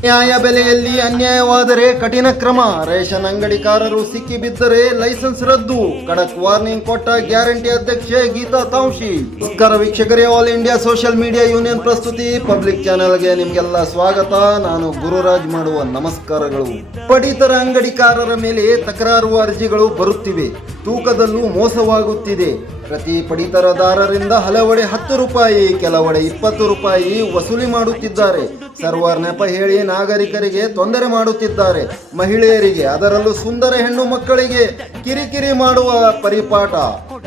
ನ್ಯಾಯ ಬೆಲೆಯಲ್ಲಿ ಅನ್ಯಾಯವಾದರೆ ಕಠಿಣ ಕ್ರಮ. ರೇಷನ್ ಅಂಗಡಿಕಾರರು ಸಿಕ್ಕಿ ಬಿದ್ದರೆ ಲೈಸೆನ್ಸ್ ರದ್ದು. ಖಡಕ್ ವಾರ್ನಿಂಗ್ ಕೊಟ್ಟ ಗ್ಯಾರಂಟಿ ಅಧ್ಯಕ್ಷೆ ಗೀತಾ ತಾಂಶಿ ನಮಸ್ಕಾರ ವೀಕ್ಷಕರೇ, all India social media union ಪ್ರಸ್ತುತಿ. ಪಬ್ಲಿಕ್ ಚಾನೆಲ್ಗೆ ನಿಮ್ಗೆಲ್ಲ ಸ್ವಾಗತ. ನಾನು ಗುರುರಾಜ್ ಮಾಡುವ ನಮಸ್ಕಾರಗಳು. ಪಡಿತರ ಅಂಗಡಿಕಾರರ ಮೇಲೆ ತಕರಾರು ಅರ್ಜಿಗಳು ಬರುತ್ತಿವೆ. ತೂಕದಲ್ಲೂ ಮೋಸವಾಗುತ್ತಿದೆ. ಪ್ರತಿ ಪಡಿತರದಾರರಿಂದ ಹಲವೆಡೆ ಹತ್ತು ರೂಪಾಯಿ, ಕೆಲವೆಡೆ ಇಪ್ಪತ್ತು ರೂಪಾಯಿ ವಸೂಲಿ ಮಾಡುತ್ತಿದ್ದಾರೆ. ಸರ್ವರ್ ನೆಪ ಹೇಳಿ ನಾಗರಿಕರಿಗೆ ತೊಂದರೆ ಮಾಡುತ್ತಿದ್ದಾರೆ. ಮಹಿಳೆಯರಿಗೆ, ಅದರಲ್ಲೂ ಸುಂದರ ಹೆಣ್ಣು ಮಕ್ಕಳಿಗೆ ಕಿರಿಕಿರಿ ಮಾಡುವ ಪರಿಪಾಠ.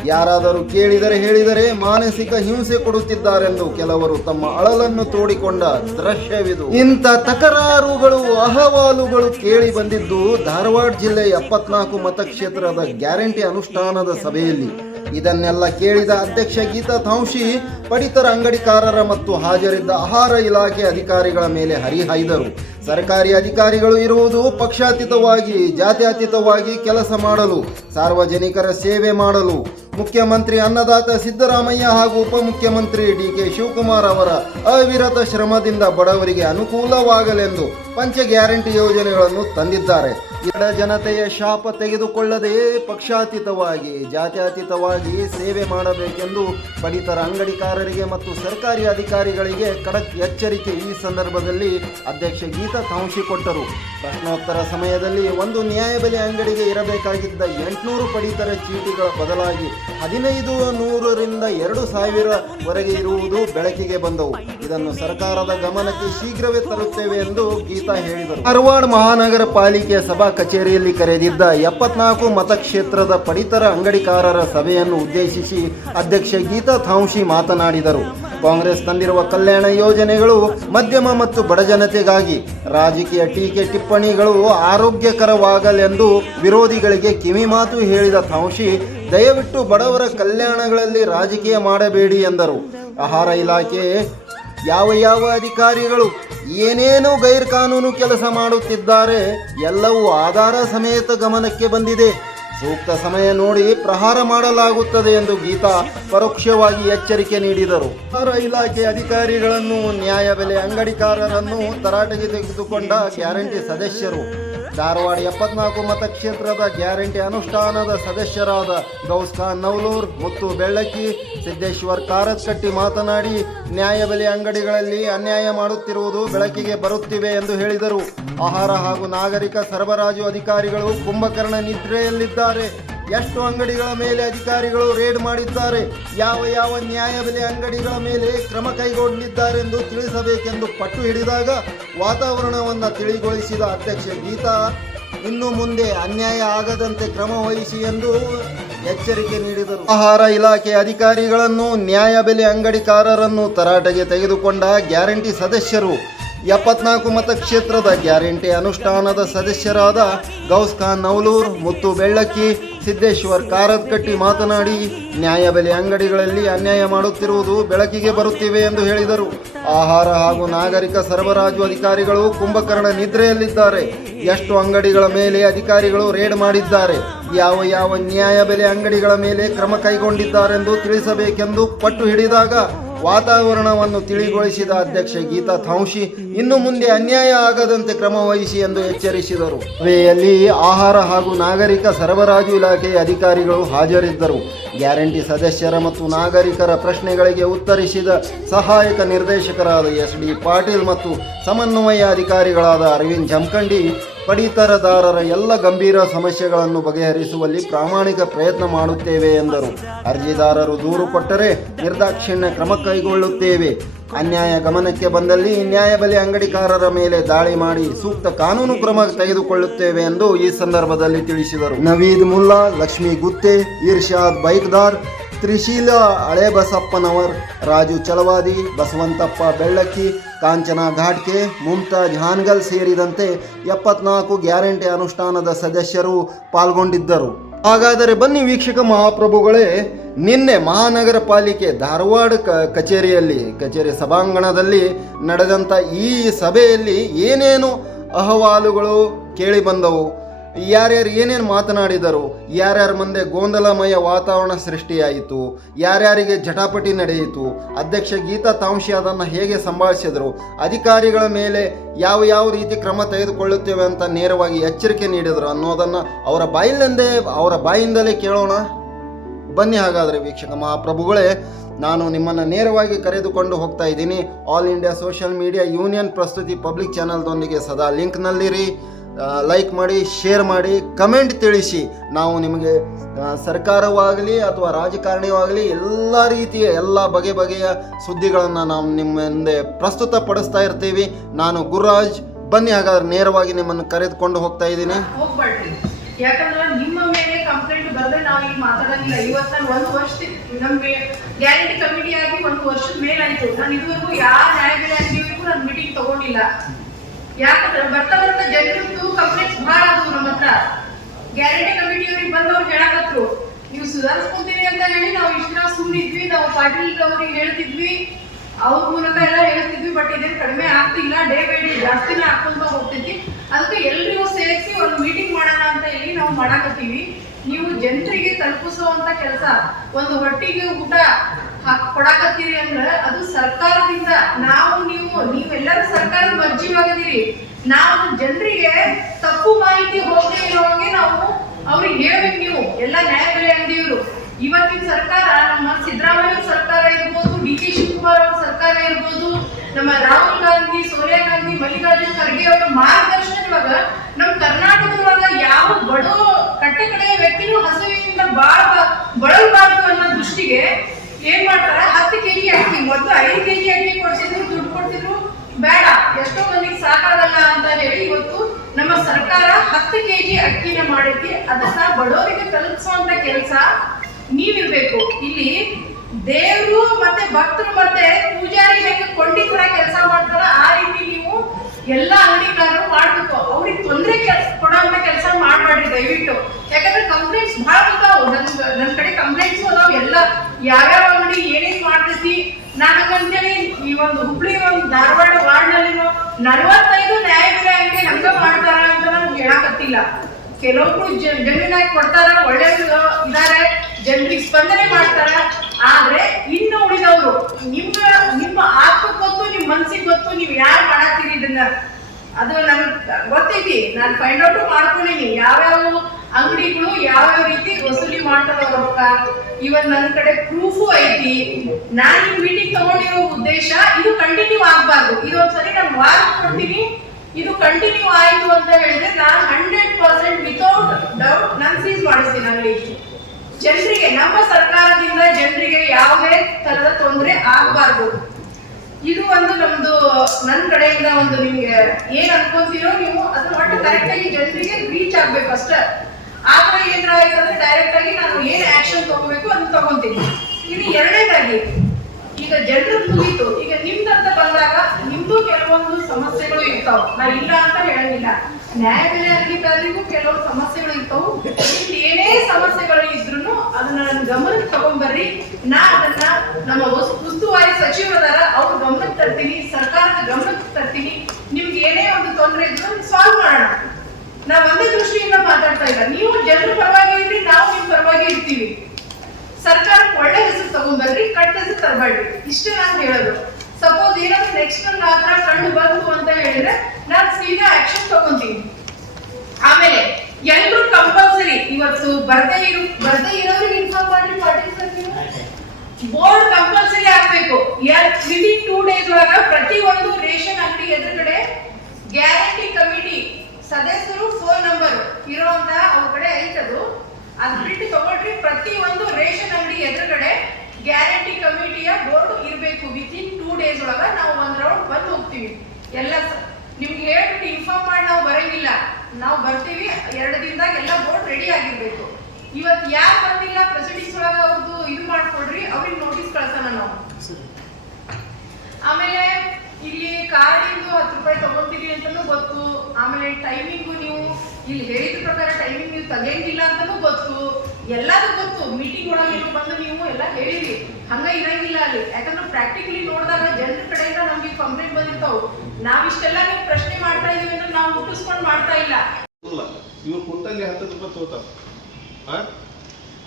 ಯಾರಾದರೂ ಕೇಳಿದರೆ ಹೇಳಿದರೆ ಮಾನಸಿಕ ಹಿಂಸೆ ಕೊಡುತ್ತಿದ್ದಾರೆಂದು ಕೆಲವರು ತಮ್ಮ ಅಳಲನ್ನು ತೋಡಿಕೊಂಡ ದೃಶ್ಯವಿದು. ಇಂಥ ತಕರಾರುಗಳು, ಅಹವಾಲುಗಳು ಕೇಳಿ ಬಂದಿದ್ದು ಧಾರವಾಡ ಜಿಲ್ಲೆ ಎಪ್ಪತ್ನಾಲ್ಕು ಮತಕ್ಷೇತ್ರದ ಗ್ಯಾರಂಟಿ ಅನುಷ್ಠಾನದ ಸಭೆಯಲ್ಲಿ. ಇದನ್ನೆಲ್ಲ ಕೇಳಿದ ಅಧ್ಯಕ್ಷ ಗೀತಾ ಥಾಂಶಿ ಪಡಿತರ ಅಂಗಡಿಕಾರರ ಮತ್ತು ಹಾಜರಿದ್ದ ಆಹಾರ ಇಲಾಖೆ ಅಧಿಕಾರಿಗಳ ಮೇಲೆ ಹರಿಹಾಯ್ದರು. ಸರ್ಕಾರಿ ಅಧಿಕಾರಿಗಳು ಇರುವುದು ಪಕ್ಷಾತೀತವಾಗಿ, ಜಾತ್ಯಾತೀತವಾಗಿ ಕೆಲಸ ಮಾಡಲು, ಸಾರ್ವಜನಿಕರ ಸೇವೆ ಮಾಡಲು. ಮುಖ್ಯಮಂತ್ರಿ ಅನ್ನದಾತ ಸಿದ್ದರಾಮಯ್ಯ ಹಾಗೂ ಉಪಮುಖ್ಯಮಂತ್ರಿ ಡಿ ಕೆ ಶಿವಕುಮಾರ್ ಅವರ ಅವಿರತ ಶ್ರಮದಿಂದ ಬಡವರಿಗೆ ಅನುಕೂಲವಾಗಲೆಂದು ಪಂಚ ಗ್ಯಾರಂಟಿ ಯೋಜನೆಗಳನ್ನು ತಂದಿದ್ದಾರೆ. ಇಡ ಜನತೆಯ ಶಾಪ ತೆಗೆದುಕೊಳ್ಳದೆ ಪಕ್ಷಾತೀತವಾಗಿ, ಜಾತ್ಯತೀತವಾಗಿ ಸೇವೆ ಮಾಡಬೇಕೆಂದು ಪಡಿತರ ಅಂಗಡಿಕಾರರಿಗೆ ಮತ್ತು ಸರ್ಕಾರಿ ಅಧಿಕಾರಿಗಳಿಗೆ ಕಡಕ್ ಎಚ್ಚರಿಕೆ ಈ ಸಂದರ್ಭದಲ್ಲಿ ಅಧ್ಯಕ್ಷ ಗೀತಾ ಕೊಟ್ಟರು. ಪ್ರಶ್ನೋತ್ತರ ಸಮಯದಲ್ಲಿ ಒಂದು ನ್ಯಾಯಬೆಲೆ ಅಂಗಡಿಗೆ ಇರಬೇಕಾಗಿದ್ದ ಎಂಟುನೂರು ಪಡಿತರ ಚೀಟಿಗಳ ಬದಲಾಗಿ ಹದಿನೈದು ನೂರರಿಂದ ಎರಡು ಸಾವಿರವರೆಗೆ ಇರುವುದು ಬೆಳಕಿಗೆ ಬಂದವು. ಇದನ್ನು ಸರ್ಕಾರದ ಗಮನಕ್ಕೆ ಶೀಘ್ರವೇ ತರುತ್ತೇವೆ ಎಂದು ಗೀತಾ ಹೇಳಿದರು. ಧಾರವಾಡ ಮಹಾನಗರ ಪಾಲಿಕೆ ಸಭಾ ಕಚೇರಿಯಲ್ಲಿ ಕರೆದಿದ್ದ ಎಪ್ಪತ್ನಾಲ್ಕು ಮತಕ್ಷೇತ್ರದ ಪಡಿತರ ಅಂಗಡಿಕಾರರ ಸಭೆಯನ್ನು ಉದ್ದೇಶಿಸಿ ಅಧ್ಯಕ್ಷೆ ಗೀತಾ ಥಾಂಶಿ ಮಾತನಾಡಿದರು. ಕಾಂಗ್ರೆಸ್ ತಂದಿರುವ ಕಲ್ಯಾಣ ಯೋಜನೆಗಳು ಮಧ್ಯಮ ಮತ್ತು ಬಡಜನತೆಗಾಗಿ ರಾಜಕೀಯ ಟೀಕೆ ಟಿಪ್ಪಣಿಗಳು ಆರೋಗ್ಯಕರವಾಗಲೆಂದು ವಿರೋಧಿಗಳಿಗೆ ಕಿವಿಮಾತು ಹೇಳಿದ ಥಾಂಶಿ, ದಯವಿಟ್ಟು ಬಡವರ ಕಲ್ಯಾಣಗಳಲ್ಲಿ ರಾಜಕೀಯ ಮಾಡಬೇಡಿ ಎಂದರು. ಆಹಾರ ಇಲಾಖೆ ಯಾವ ಯಾವ ಅಧಿಕಾರಿಗಳು ಏನೇನು ಗೈರ್ ಕಾನೂನು ಕೆಲಸ ಮಾಡುತ್ತಿದ್ದಾರೆ ಎಲ್ಲವೂ ಆಧಾರ ಸಮೇತ ಗಮನಕ್ಕೆ ಬಂದಿದೆ. ಸೂಕ್ತ ಸಮಯ ನೋಡಿ ಪ್ರಹಾರ ಮಾಡಲಾಗುತ್ತದೆ ಎಂದು ಗೀತಾ ಪರೋಕ್ಷವಾಗಿ ಎಚ್ಚರಿಕೆ ನೀಡಿದರು. ಆಹಾರ ಇಲಾಖೆ ಅಧಿಕಾರಿಗಳನ್ನು ನ್ಯಾಯಬೆಲೆ ಅಂಗಡಿಕಾರರನ್ನು ತರಾಟೆಗೆ ತೆಗೆದುಕೊಂಡ ಗ್ಯಾರಂಟಿ ಸದಸ್ಯರು ಧಾರವಾಡ ಎಪ್ಪತ್ನಾಲ್ಕು ಮತಕ್ಷೇತ್ರದ ಗ್ಯಾರಂಟಿ ಅನುಷ್ಠಾನದ ಸದಸ್ಯರಾದ ಗೌಸ್ ಖಾನ್ ನವಲೂರ್, ಮುತ್ತು ಬೆಳ್ಳಕ್ಕಿ, ಸಿದ್ದೇಶ್ವರ್ ಕಾರತ್ಕಟ್ಟಿ ಮಾತನಾಡಿ ನ್ಯಾಯಬೆಲೆ ಅಂಗಡಿಗಳಲ್ಲಿ ಅನ್ಯಾಯ ಮಾಡುತ್ತಿರುವುದು ಬೆಳಕಿಗೆ ಬರುತ್ತಿವೆ ಎಂದು ಹೇಳಿದರು. ಆಹಾರ ಹಾಗೂ ನಾಗರಿಕ ಸರಬರಾಜು ಅಧಿಕಾರಿಗಳು ಕುಂಭಕರ್ಣ ನಿದ್ರೆಯಲ್ಲಿದ್ದಾರೆ. ಎಷ್ಟು ಅಂಗಡಿಗಳ ಮೇಲೆ ಅಧಿಕಾರಿಗಳು ರೇಡ್ ಮಾಡಿದ್ದಾರೆ? ಯಾವ ಯಾವ ನ್ಯಾಯಬೆಲೆ ಅಂಗಡಿಗಳ ಮೇಲೆ ಕ್ರಮ ಕೈಗೊಂಡಿದ್ದಾರೆಂದು ತಿಳಿಸಬೇಕೆಂದು ಪಟ್ಟು ಹಿಡಿದಾಗ ವಾತಾವರಣವನ್ನು ತಿಳಿಗೊಳಿಸಿದ ಅಧ್ಯಕ್ಷ ಗೀತಾ, ಇನ್ನು ಮುಂದೆ ಅನ್ಯಾಯ ಆಗದಂತೆ ಕ್ರಮ ವಹಿಸಿ ಎಂದು ಎಚ್ಚರಿಕೆ ನೀಡಿದರು. ಆಹಾರ ಇಲಾಖೆ ಅಧಿಕಾರಿಗಳನ್ನು ನ್ಯಾಯಬೆಲೆ ಅಂಗಡಿಕಾರರನ್ನು ತರಾಟೆಗೆ ತೆಗೆದುಕೊಂಡ ಗ್ಯಾರಂಟಿ ಸದಸ್ಯರು, ಎಪ್ಪತ್ನಾಲ್ಕು ಮತಕ್ಷೇತ್ರದ ಗ್ಯಾರಂಟಿ ಅನುಷ್ಠಾನದ ಸದಸ್ಯರಾದ ಗೌಸ್ ಖಾನ್ ನವಲೂರ್, ಮುತ್ತು ಬೆಳ್ಳಕ್ಕಿ ಸಿದ್ದೇಶ್ವರ್ ಕಾರದ್ಕಟ್ಟಿ ಮಾತನಾಡಿ ನ್ಯಾಯಬೆಲೆ ಅಂಗಡಿಗಳಲ್ಲಿ ಅನ್ಯಾಯ ಮಾಡುತ್ತಿರುವುದು ಬೆಳಕಿಗೆ ಬರುತ್ತಿವೆ ಎಂದು ಹೇಳಿದರು. ಆಹಾರ ಹಾಗೂ ನಾಗರಿಕ ಸರಬರಾಜು ಅಧಿಕಾರಿಗಳು ಕುಂಭಕರ್ಣ ನಿದ್ರೆಯಲ್ಲಿದ್ದಾರೆ. ಎಷ್ಟು ಅಂಗಡಿಗಳ ಮೇಲೆ ಅಧಿಕಾರಿಗಳು ರೇಡ್ ಮಾಡಿದ್ದಾರೆ. ಯಾವ ಯಾವ ನ್ಯಾಯಬೆಲೆ ಅಂಗಡಿಗಳ ಮೇಲೆ ಕ್ರಮ ಕೈಗೊಂಡಿದ್ದಾರೆಂದು ತಿಳಿಸಬೇಕೆಂದು ಪಟ್ಟು ಹಿಡಿದಾಗ ವಾತಾವರಣವನ್ನು ತಿಳಿಗೊಳಿಸಿದ ಅಧ್ಯಕ್ಷ ಗೀತಾ ಥಾಂಶಿ ಇನ್ನು ಮುಂದೆ ಅನ್ಯಾಯ ಆಗದಂತೆ ಕ್ರಮ ವಹಿಸಿ ಎಂದು ಎಚ್ಚರಿಸಿದರು. ಸಭೆಯಲ್ಲಿ ಆಹಾರ ಹಾಗೂ ನಾಗರಿಕ ಸರಬರಾಜು ಇಲಾಖೆಯ ಅಧಿಕಾರಿಗಳು ಹಾಜರಿದ್ದರು. ಗ್ಯಾರಂಟಿ ಸದಸ್ಯರ ಮತ್ತು ನಾಗರಿಕರ ಪ್ರಶ್ನೆಗಳಿಗೆ ಉತ್ತರಿಸಿದ ಸಹಾಯಕ ನಿರ್ದೇಶಕರಾದ ಎಸ್ ಡಿ ಪಾಟೀಲ್ ಮತ್ತು ಸಮನ್ವಯ ಅಧಿಕಾರಿಗಳಾದ ಅರವಿಂದ್ ಜಮಖಂಡಿ ಪಡಿತರದಾರರ ಎಲ್ಲ ಗಂಭೀರ ಸಮಸ್ಯೆಗಳನ್ನು ಬಗೆಹರಿಸುವಲ್ಲಿ ಪ್ರಾಮಾಣಿಕ ಪ್ರಯತ್ನ ಮಾಡುತ್ತೇವೆ ಎಂದರು. ಅರ್ಜಿದಾರರು ದೂರು ಕೊಟ್ಟರೆ ನಿರ್ದಾಕ್ಷಿಣ್ಯ ಕ್ರಮ ಕೈಗೊಳ್ಳುತ್ತೇವೆ. ಅನ್ಯಾಯ ಗಮನಕ್ಕೆ ಬಂದಲ್ಲಿ ನ್ಯಾಯಬಲಿ ಅಂಗಡಿಕಾರರ ಮೇಲೆ ದಾಳಿ ಮಾಡಿ ಸೂಕ್ತ ಕಾನೂನು ಕ್ರಮ ತೆಗೆದುಕೊಳ್ಳುತ್ತೇವೆ ಎಂದು ಈ ಸಂದರ್ಭದಲ್ಲಿ ತಿಳಿಸಿದರು. ನವೀದ್ ಮುಲ್ಲಾ, ಲಕ್ಷ್ಮಿ ಗುತ್ತೆ, ಇರ್ಷಾದ್ ಬೈಕ್ದಾರ್, ತ್ರಿಶೀಲ ಹಳೆ ಬಸಪ್ಪನವರ್ ರಾಜು ಚಲವಾದಿ, ಬಸವಂತಪ್ಪ ಬೆಳ್ಳಕ್ಕಿ ಕಾಂಚನ ಘಾಟ್ಕೆ ಮುಮ್ತಾಜ್ ಹಾನ್ಗಲ್ ಸೇರಿದಂತೆ ಎಪ್ಪತ್ನಾಲ್ಕು ಗ್ಯಾರಂಟಿ ಅನುಷ್ಠಾನದ ಸದಸ್ಯರು ಪಾಲ್ಗೊಂಡಿದ್ದರು. ಹಾಗಾದರೆ ಬನ್ನಿ ವೀಕ್ಷಕ ಮಹಾಪ್ರಭುಗಳೇ, ನಿನ್ನೆ ಮಹಾನಗರ ಪಾಲಿಕೆ ಧಾರವಾಡ ಕ, ಕಚೇರಿಯಲ್ಲಿ, ಕಚೇರಿ ಸಭಾಂಗಣದಲ್ಲಿ ನಡೆದಂಥ ಈ ಸಭೆಯಲ್ಲಿ ಏನೇನು ಅಹವಾಲುಗಳು ಕೇಳಿ ಬಂದವು? ಯಾರ್ಯಾರು ಏನೇನು ಮಾತನಾಡಿದರು, ಯಾರ್ಯಾರ ಮುಂದೆ ಗೊಂದಲಮಯ ವಾತಾವರಣ ಸೃಷ್ಟಿಯಾಯಿತು, ಯಾರ್ಯಾರಿಗೆ ಜಟಾಪಟಿ ನಡೆಯಿತು, ಅಧ್ಯಕ್ಷ ಗೀತಾ ತಾಂಶಿ ಅದನ್ನು ಹೇಗೆ ಸಂಭಾಳಿಸಿದರು, ಅಧಿಕಾರಿಗಳ ಮೇಲೆ ಯಾವ ಯಾವ ರೀತಿ ಕ್ರಮ ತೆಗೆದುಕೊಳ್ಳುತ್ತೇವೆ ಅಂತ ನೇರವಾಗಿ ಎಚ್ಚರಿಕೆ ನೀಡಿದರು ಅನ್ನೋದನ್ನು ಅವರ ಬಾಯಿಂದಲೇ ಅವರ ಬಾಯಿಂದಲೇ ಕೇಳೋಣ. ಬನ್ನಿ ಹಾಗಾದರೆ ವೀಕ್ಷಕ ಮಹಾಪ್ರಭುಗಳೇ, ನಾನು ನಿಮ್ಮನ್ನು ನೇರವಾಗಿ ಕರೆದುಕೊಂಡು ಹೋಗ್ತಾ ಇದ್ದೀನಿ. All India social media union ಪ್ರಸ್ತುತಿ ಪಬ್ಲಿಕ್ ಚಾನಲ್ದೊಂದಿಗೆ ಸದಾ ಲಿಂಕ್ನಲ್ಲಿರಿ. ಲೈಕ್ ಮಾಡಿ ಶೇರ್ ಮಾಡಿ ಕಮೆಂಟ್ ತಿಳಿಸಿ. ನಾವು ನಿಮಗೆ ಸರ್ಕಾರವಾಗಲಿ ಅಥವಾ ರಾಜಕಾರಣಿಯಾಗಲಿ ಎಲ್ಲ ರೀತಿಯ, ಎಲ್ಲ ಬಗೆ ಬಗೆಯ ಸುದ್ದಿಗಳನ್ನು ನಾವು ನಿಮ್ಮ ಮುಂದೆ ಪ್ರಸ್ತುತಪಡಿಸ್ತಾ ಇರ್ತೀವಿ. ನಾನು ಗುರುರಾಜ್, ಬನ್ನಿ ಹಾಗಾದ್ರೆ ನೇರವಾಗಿ ನಿಮ್ಮನ್ನು ಕರೆದುಕೊಂಡು ಹೋಗ್ತಾ ಇದ್ದೀನಿ. ಯಾಕಂದ್ರೆ ನಿಮ್ಮ ಮೇಲೆ ಕಂಪ್ಲೇಂಟ್ ಬರದೆ ನಾವು ಈಗ ಮಾತಾಡಂಗಿಲ್ಲ ಇವತ್ತು ನಾನು ಒಂದು ವರ್ಷ ನಮ್ಗೆ ಗ್ಯಾರಂಟಿ ಕಮಿಟಿ ಆಗಿ ಒಂದು ವರ್ಷದ ಮೇಲಾಯ್ತು. ನಾನು ಇದುವರೆಗೂ ಯಾವ ಅಂಗಡಿಗೂ ನಾನು ಮೀಟಿಂಗ್ ತಗೊಂಡಿಲ್ಲ. ಯಾಕಂದ್ರೆ ಬರ್ತಾ ಬರ್ತಾ ಜನರದ್ದು ಕಂಪ್ಲೇಂಟ್ಸ್ ಬಹಳ ಆದವು ನಮ್ಮ ಹತ್ರ ಗ್ಯಾರಂಟಿ ಕಮಿಟಿ ಅವ್ರಿಗೆ ಬಂದವ್ರು ಹೇಳಕತ್ರು, ನೀವು ಸುಧಾರಿಸ್ಕೊಂತೀರಿ ಅಂತ ಹೇಳಿ ನಾವು ಇಷ್ಟ ಸುಮ್ಮನಿದ್ವಿ ನಾವು ಪಾಟೀಲ್ ಅವ್ರಿಗೆ ಹೇಳ್ತಿದ್ವಿ. ಅವ್ರ ಮೂಲಕ ಎಲ್ಲ ಹೇಳ್ತಿದ್ವಿ ಬಟ್ ಇದೇನು ಕಡಿಮೆ ಆಗ್ತಿಲ್ಲ, ಡೇ ಬೈ ಡೇ ಜಾಸ್ತಿನೇ ಆಗ್ಕೊಂತ ಹೋಗ್ತಿದ್ವಿ. ಅದಕ್ಕೆ ಎಲ್ರಿಗೂ ಸೇರಿಸಿ ಒಂದು ಮೀಟಿಂಗ್ ಮಾಡೋಣ ಅಂತ ಹೇಳಿ ನಾವು ಮಾಡಾಕತ್ತೀವಿ. ನೀವು ಜನರಿಗೆ ತಲುಪಿಸುವಂತ ಕೆಲಸ, ಒಂದು ಹೊಟ್ಟಿಗೆ ಊಟ ಕೊಡಾಕತ್ತೀರಿ ಅಂದ್ರೆ ಅದು ಸರ್ಕಾರದಿಂದ. ನಾವು ನೀವು, ನೀವೆಲ್ಲರೂ ಸರ್ಕಾರದ ಮಜ್ಜಿವಾಗದಿರಿ ನಾವು ಜನರಿಗೆ ತಪ್ಪು ಮಾಹಿತಿ ಹೋಗದೆ ಇರೋಂಗೆ ನಾವು ಅವ್ರಿಗೆ ಹೇಳ್ಬೇಕು ನೀವು. ಎಲ್ಲ ನ್ಯಾಯಬೆಲೆ ಅಂಗಡಿಯವರು. ಇವತ್ತಿನ ಸರ್ಕಾರ, ನಮ್ಮ ಸಿದ್ದರಾಮಯ್ಯ ಸರ್ಕಾರ ಇರ್ಬೋದು, ಡಿ ಕೆ ಶಿವಕುಮಾರ್ ಅವರ ಸರ್ಕಾರ ಇರ್ಬೋದು, ನಮ್ಮ ರಾಹುಲ್ ಗಾಂಧಿ, ಸೋನಿಯಾ ಗಾಂಧಿ, ಮಲ್ಲಿಕಾರ್ಜುನ್ ಖರ್ಗೆ ಅವರ ಮಾರ್ಗದರ್ಶನದೊಳಗ ನಮ್ಮ ಕರ್ನಾಟಕದೊಳಗ ಯಾವ ಬಡೋ ಕಟ್ಟೆ ಕಡೆಯ ವ್ಯಕ್ತಿನೂ ಹಸುವಿನಿಂದ ಬಾಳ ಬಳಲ್ಬಾರ್ದು ಅನ್ನೋ ದೃಷ್ಟಿಗೆ ಏನ್ ಮಾಡ್ತಾರೆ? ಹತ್ತು ಕೆಜಿ ಅಕ್ಕಿ, ಮೊದಲು ಐದು ಕೆಜಿ ಅಕ್ಕಿ ಕೊಡ್ತಿದ್ರು ದುಡ್ಡು ಕೊಡ್ತಿದ್ರು ಬೇಡ, ಎಷ್ಟೋ ಮಂದಿಗೆ ಸಾಕಾಗಲ್ಲ ಅಂತ ಹೇಳಿ ಇವತ್ತು ನಮ್ಮ ಸರ್ಕಾರ ಹತ್ತು ಕೆಜಿ ಅಕ್ಕಿನ ಮಾಡೈತಿ ಅದನ್ನ ಬಡವರಿಗೆ ತಲುಪಿಸುವಂತ ಕೆಲಸ ನೀವಿರ್ಬೇಕು. ಇಲ್ಲಿ ದೇವರು ಮತ್ತೆ ಭಕ್ತರು ಮತ್ತೆ ಪೂಜಾರಿ ಹೆಂಗೆ ಕೊಂಡಿತರ ಕೆಲಸ ಮಾಡ್ತಾರ, ಆ ರೀತಿ ನೀವು ಎಲ್ಲ ಅಂಗಡಿಕಾರರು ಮಾಡ್ಬೇಕು. ಅವ್ರಿಗೆ ತೊಂದರೆ ಕೆಲಸ ಕೊಡೋ ಕೆಲಸ ಮಾಡ್ಬೇಡ್ರಿ ದಯವಿಟ್ಟು. ಯಾಕಂದ್ರೆ ಕಂಪ್ಲೇಂಟ್ಸ್ ಭಾಳ ಬರ್ತಾವ ನನ್ ನನ್ ಕಡೆ ಕಂಪ್ಲೇಂಟ್ಸ್ ಅದಾವ ಎಲ್ಲ ಯಾವ್ಯಾವ ಅಂಗಡಿ ಏನೇನ್ ಮಾಡ್ತೈತಿ. ನನಗಂತೇಳಿ ಈ ಒಂದು ಹುಬ್ಳಿ ಒಂದು ಧಾರವಾಡ ವಾರ್ಡ್ನಲ್ಲಿ ನಲವತ್ತೈದು ನ್ಯಾಯಬೆಲೆ ಅಂಗಡಿ ಹಂಗ ಮಾಡ್ತಾರ ಅಂತ ನಾನು ಹೇಳಕತ್ತಿಲ್ಲ ಕೆಲವೊಬ್ರು ಜಮೀನಾಗಿ ಕೊಡ್ತಾರ ಒಳ್ಳೆ ಇದಾರೆ. ಜನರಿಗೆ ಸ್ಪಂದನೆ ಮಾಡ್ತಾರ, ಆದ್ರೆ ಇನ್ನು ಉಳಿದವರು, ನಿಮ್ಮ ನಿಮ್ಮ ಆತ್ಮಕ್ ಗೊತ್ತು, ನಿಮ್ಮ ಮನ್ಸಿಗೆ ಗೊತ್ತು, ನೀವು ಯಾರು ಮಾಡಾತೀರಿ ಇದನ್ನ? ಅದು ನನ್, ಗೊತ್ತೈತಿ, ನಾನು ಫೈಂಡ್ ಔಟ್ ಮಾಡ್ಕೊಂಡಿನಿ, ಯಾವ್ಯಾವ ಅಂಗಡಿಗಳು, ಯಾವ್ಯಾವ ರೀತಿ ವಸೂಲಿ ಮಾಡ್ತಾರ ರೊಕ್ಕ ಇವನ್ ನನ್ನ ಕಡೆ ಪ್ರೂಫು ಐತಿ, ನಾನು ಈ ಮೀಟಿಂಗ್ ತಗೊಂಡಿರೋ ಉದ್ದೇಶ, ಇದು ಕಂಟಿನ್ಯೂ ಆಗ್ಬಾರ್ದು. ಇದೊಂದ್ಸರಿ ನಾನು ವಾರ ಕೊಡ್ತೀನಿ, ಇದು ಕಂಟಿನ್ಯೂ ಆಯ್ತು ಅಂತ ಹೇಳಿದ್ರೆ ನಾನು ಹಂಡ್ರೆಡ್ ಪರ್ಸೆಂಟ್ ವಿತೌಟ್ ಡೌಟ್ ನಾನು ಸೀಸ್ ಮಾಡಿಸ್ತೀನಿ ಅಂಗಡಿ ಜನರಿಗೆ, ನಮ್ಮ ಸರ್ಕಾರದಿಂದ ಜನರಿಗೆ ಯಾವುದೇ ತರದ ತೊಂದರೆ ಆಗಬಾರ್ದು. ಇದು ಒಂದು ನಮ್ದು ನನ್ನ ಕಡೆಯಿಂದ ಒಂದು ನಿಮ್ಗೆ ಏನ್ ಅನ್ಕೊಂತೀರೋ ನೀವು ಅದನ್ನ ಒಟ್ಟು ಕರೆಕ್ಟ್ ಆಗಿ ಜನರಿಗೆ ರೀಚ್ ಆಗ್ಬೇಕು ಅಷ್ಟೇ. ಆತರ ಏನಾರ ಅಂದ್ರೆ ಡೈರೆಕ್ಟ್ ಆಗಿ ನಾನು ಏನ್ ಆಕ್ಷನ್ ತಗೋಬೇಕು ಅದನ್ನ ತಗೊಂತೀನಿ. ಇನ್ನು ಎರಡನೇದಾಗಿ ಈಗ ಜನರ ಮುಗೀತು ಈಗ ನಿಮ್ದಂತ ಬಂದಾಗ ನಿಮ್ದು ಕೆಲವೊಂದು ಸಮಸ್ಯೆಗಳು ಇರ್ತಾವ. ನಾ ಇಲ್ಲ ಅಂತ ಹೇಳಂಗಿಲ್ಲ. ನ್ಯಾಯಬೆಲೆ ಅಧಿಕಾರಿಗೂ ಕೆಲವು ಸಮಸ್ಯೆಗಳು ಇರ್ತಾವು. ನಿಮ್ದು ಏನೇ ಸಮಸ್ಯೆಗಳು ಇದ್ರು ಅದನ್ನ ನನ್ನ ಗಮನಕ್ಕೆ ತಗೊಂಡ್ಬರ್ರಿ ನಾ ಅದನ್ನ ನಮ್ಮ ಉಸ್- ಉಸ್ತುವಾರಿ ಸಚಿವರದಾರ ಅವ್ರ ಗಮನಕ್ಕೆ ತರ್ತೀನಿ, ಸರ್ಕಾರದ ಗಮನಕ್ಕೆ ತರ್ತೀನಿ. ನಿಮ್ಗೆ ಏನೇ ಒಂದು ತೊಂದರೆ ಇದ್ರು ಸಾಲ್ವ್ ಮಾಡೋಣ. ನಾವ್ ಒಂದೇ ದೃಷ್ಟಿಯಿಂದ ಮಾತಾಡ್ತಾ ಇಲ್ಲ. ನೀವು ಜನರ ಪರವಾಗಿ ಇರ್ರಿ, ನಾವು ನಿಮ್ ಪರವಾಗಿ ಇರ್ತೀವಿ. ಸರ್ಕಾರಕ್ಕೆ ಒಳ್ಳೆ ಹೆಸರು ತಗೊಂಡ್ಬರ್ರಿ, ಕಟ್ಟ ಹೆಸರು ತರಬೇಡ್ರಿ. ಇಷ್ಟೇ ನಾನು ಹೇಳೋದು. ಸಪೋಸ್ ಏನಾದ್ರು ನೆಕ್ಸ್ಟ್ ನನ್ನ ಆತರ ಕಂಡು ಬಂತು ಅಂತ ಹೇಳಿದ್ರೆ ನಾನು ಸೀದಾ ಆಕ್ಷನ್ ತಗೊಂತೀನಿ. ಆಮೇಲೆ ಎಲ್ರು ಕಂಪಲ್ಸರಿ ಇವತ್ತು ಬರ್ದೇ ಇರು, ಬರ್ದೇ ಇರೋರಿಗೆ ಇನ್ಫಾರ್ಮ್ ಮಾಡ್ರಿ ನೀವು ಬೋರ್ಡ್ ಕಂಪಲ್ಸರಿ ಆಗ್ಬೇಕು. ವಿದಿನ್ ಟೂ ಡೇಸ್ ಒಳಗ ಪ್ರತಿ ಒಂದು ರೇಷನ್ ಅಂಗಡಿ ಎದುರುಗಡೆ ಗ್ಯಾರಂಟಿ ಕಮಿಟಿ ಸದಸ್ಯರು ಫೋನ್ ನಂಬರ್ ಇರುವಂತ ಅವ್ರ ಕಡೆ ಐತದು. ಅದ್ ಬಿಟ್ಟು ತಗೊಳ್ರಿ ಒಂದು ರೇಷನ್ ಅಂಗಡಿ ಎದುರುಗಡೆ ಗ್ಯಾರಂಟಿ ಕಮಿಟಿಯ ಬೋರ್ಡ್ ಇರಬೇಕು. ವಿತಿನ್ ಟೂ ಡೇಸ್ ಒಳಗ ನಾವು ಒಂದ್ ರೌಂಡ್ ಬಂದು ಹೋಗ್ತೀವಿ. ಎಲ್ಲ ನಿಮ್ಗೆ ಹೇಳ್ಬಿಟ್ಟು ಇನ್ಫಾರ್ಮ್ ಮಾಡಿ ನಾವು ಬರಂಗಿಲ್ಲ. ನಾವು ಬರ್ತೀವಿ, ಎರಡು ದಿನದಾಗ ಎಲ್ಲ ಬೋರ್ಡ್ ರೆಡಿ ಆಗಿರ್ಬೇಕು. ಇವತ್ತು ಯಾರು ಬಂದಿಲ್ಲ ಪ್ರೆಸಿಡೆಂಟ್ಸ್ ಒಳಗ ಅವ್ರದ್ದು ಇದು ಮಾಡ್ಕೊಡ್ರಿ ಅವ್ರಿಗೆ ನೋಟಿಸ್ ಕಳ್ಸೋಣ ನಾವು. ಆಮೇಲೆ ಇಲ್ಲಿ ಕಾರ್ಡಿಂದು ಹತ್ತು ರೂಪಾಯಿ ತಗೊಂತೀರಿ ಅಂತಲೂ ಗೊತ್ತು. ಆಮೇಲೆ ಟೈಮಿಂಗು ನೀವು ಇಲ್ಲಿ ಹೇಳಿದ ಪ್ರಕಾರ ಟೈಮಿಂಗ್ ನೀವು ತೆಗಿಯಂಗಿಲ್ಲ ಅಂತಾನೂ ಗೊತ್ತು. ಎಲ್ಲಾರು ಗೊತ್ತು. ಮೀಟಿಂಗ್ ಒಳಗೆ ನೀವು ಬಂದು ನೀವು ಎಲ್ಲ ಹೇಳಿರಿ. ಹಂಗ ಇರಂಗಿಲ್ಲ ಅಲ್ಲಿ. ಯಾಕಂದ್ರೆ ಪ್ರಾಕ್ಟಿಕಲಿ ನೋಡಿದಾಗ ಜನರ ಕಡೆಯಿಂದ ನಮ್ಗೆ ಕಂಪ್ಲೇಂಟ್ ಬಂದಿರ್ತಾವು. ನಾವಿಷ್ಟೆಲ್ಲ ನೀವು ಪ್ರಶ್ನೆ ಮಾಡ್ತಾ ಇದೀವಿ ಅಂದ್ರೆ ನಾವು ಮುಟ್ಟಿಸ್ಕೊಂಡು ಮಾಡ್ತಾ ಇಲ್ಲ. ಇವ್ರು ಕುಂತಂಗೆ ಹತ್ತು ರೂಪಾಯಿ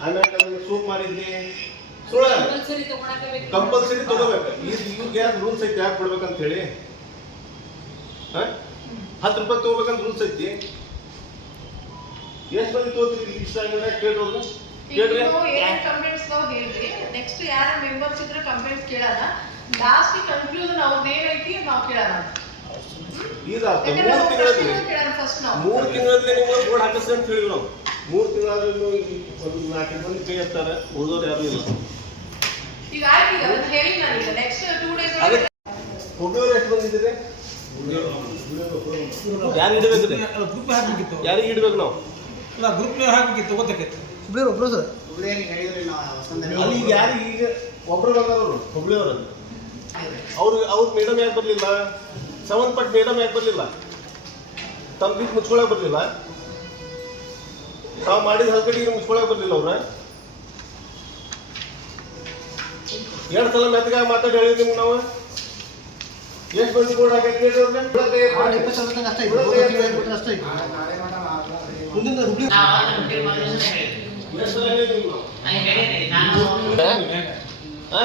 ಆಮ್ಯಾಗ ಅದನ್ನ ಸೂಪ್ ಸುಳ್ಳ. ಕಂಪಲ್ಸರಿ ತಗೋಬೇಕು. ಇವ್ರಿಗೆ ಯಾರು ರೂಲ್ಸ್ ಐತಿ? ಯಾಕೆ ಬಿಡ್ಬೇಕಂತ ಹೇಳಿ. ಹತ್ತು ರೂಪಾಯಿ ತಗೋಬೇಕಂತ ರೂಲ್ಸ್ ಐತಿ. ಎಷ್ಟು ಮಂದಿ ತಗೋತೀರಿ ಇಷ್ಟ ಆಗಿದ್ರೆ ಕೇಳೋದು ಕೇಳ್ರಿ. ಏನ್ ಕಂಪ್ಲೇಂಟ್ಸ್ ಹೇಳ್ರಿ ನೆಕ್ಸ್ಟ್ ಯಾರ ಮೆಂಬರ್ಸ್ ಇದ್ರೆ ಕಂಪ್ಲೇಂಟ್ ಕೇಳೋಣ. ಲಾಸ್ಟ್ ಕನ್ಕ್ಲೂಷನ್ ಅವ್ರದ್ದು ಏನೈತಿ ನಾವು ಕೇಳೋಣ. ಮೂರು ತಿಂಗಳಲ್ಲಿ. ಪ್ರಶ್ನೆಗಳು ಕೇಳೋಣ ಫಸ್ಟ್ ನಾವು. ಮೂರು ತಿಂಗಳಲ್ಲಿ ನೀವು ಬೋರ್ಡ್ ಹಾಕಿಸ್ ಅಂತ ಹೇಳಿದ್ರು ನಾವು. ಮೂರು ತಿಂಗಳಾದ್ರೂ ಒಂದು ನಾಲ್ಕು ಮಂದಿ ಕೈ ಎತ್ತಾರೆ ಉಳಿದವ್ರು ಯಾರು ಇಲ್ಲ. ಈಗ ಆಯ್ತು ಈಗ ಅದನ್ನ ಹೇಳಿ ನಾನು ಈಗ ನೆಕ್ಸ್ಟ್ ಟೂ ಡೇಸ್ ಹುಡುಗರು ಎಷ್ಟು ಬಂದಿದ್ದೀರಿ ಯಾರಿಗೆ ಹಿಡ್ಬೇಕು ನಾವು? ಇಲ್ಲ ಗ್ರೂಪ್ ಹಾಕಿತ್ತು ಗೊತ್ತಾಕೈತಿ ಹುಬ್ಳಿ ಒಬ್ರು ಸರ್. ಅಲ್ಲಿ ಈಗ ಯಾರು ಈಗ ಒಬ್ರು ಬಂದಾರ ಅವರು ಹುಬ್ಳಿಯವರು ಅವ್ರು ಅವ್ರ ಮೇಡಮ್ ಯಾಕೆ ಬರಲಿಲ್ಲ? ಸಂಬಂಧಪಟ್ಟ ಮೇಡಮ್ ಯಾಕೆ ಬರಲಿಲ್ಲ? ತಮ್ಮ ಬಿಟ್ಟು ಮುಚ್ಕೊಳಕ್ ಬರಲಿಲ್ಲ? ತಾವು ಮಾಡಿದ ಹಲ್ಕಡಿಗೆ ಮುಚ್ಕೊಳಕ್ ಬರಲಿಲ್ಲ ಅವ್ರ? ಎರಡು ಸಲ ಮೆತ್ತಗ ಮಾತಾಡಿ ಹೇಳಿದ್ವಿ ನಿಮ್ಗೆ ನಾವು? ಎಷ್ಟು ಬಂದು ಬೋರ್ಡ್ ಹಾಕಿ ಕೇಳಿ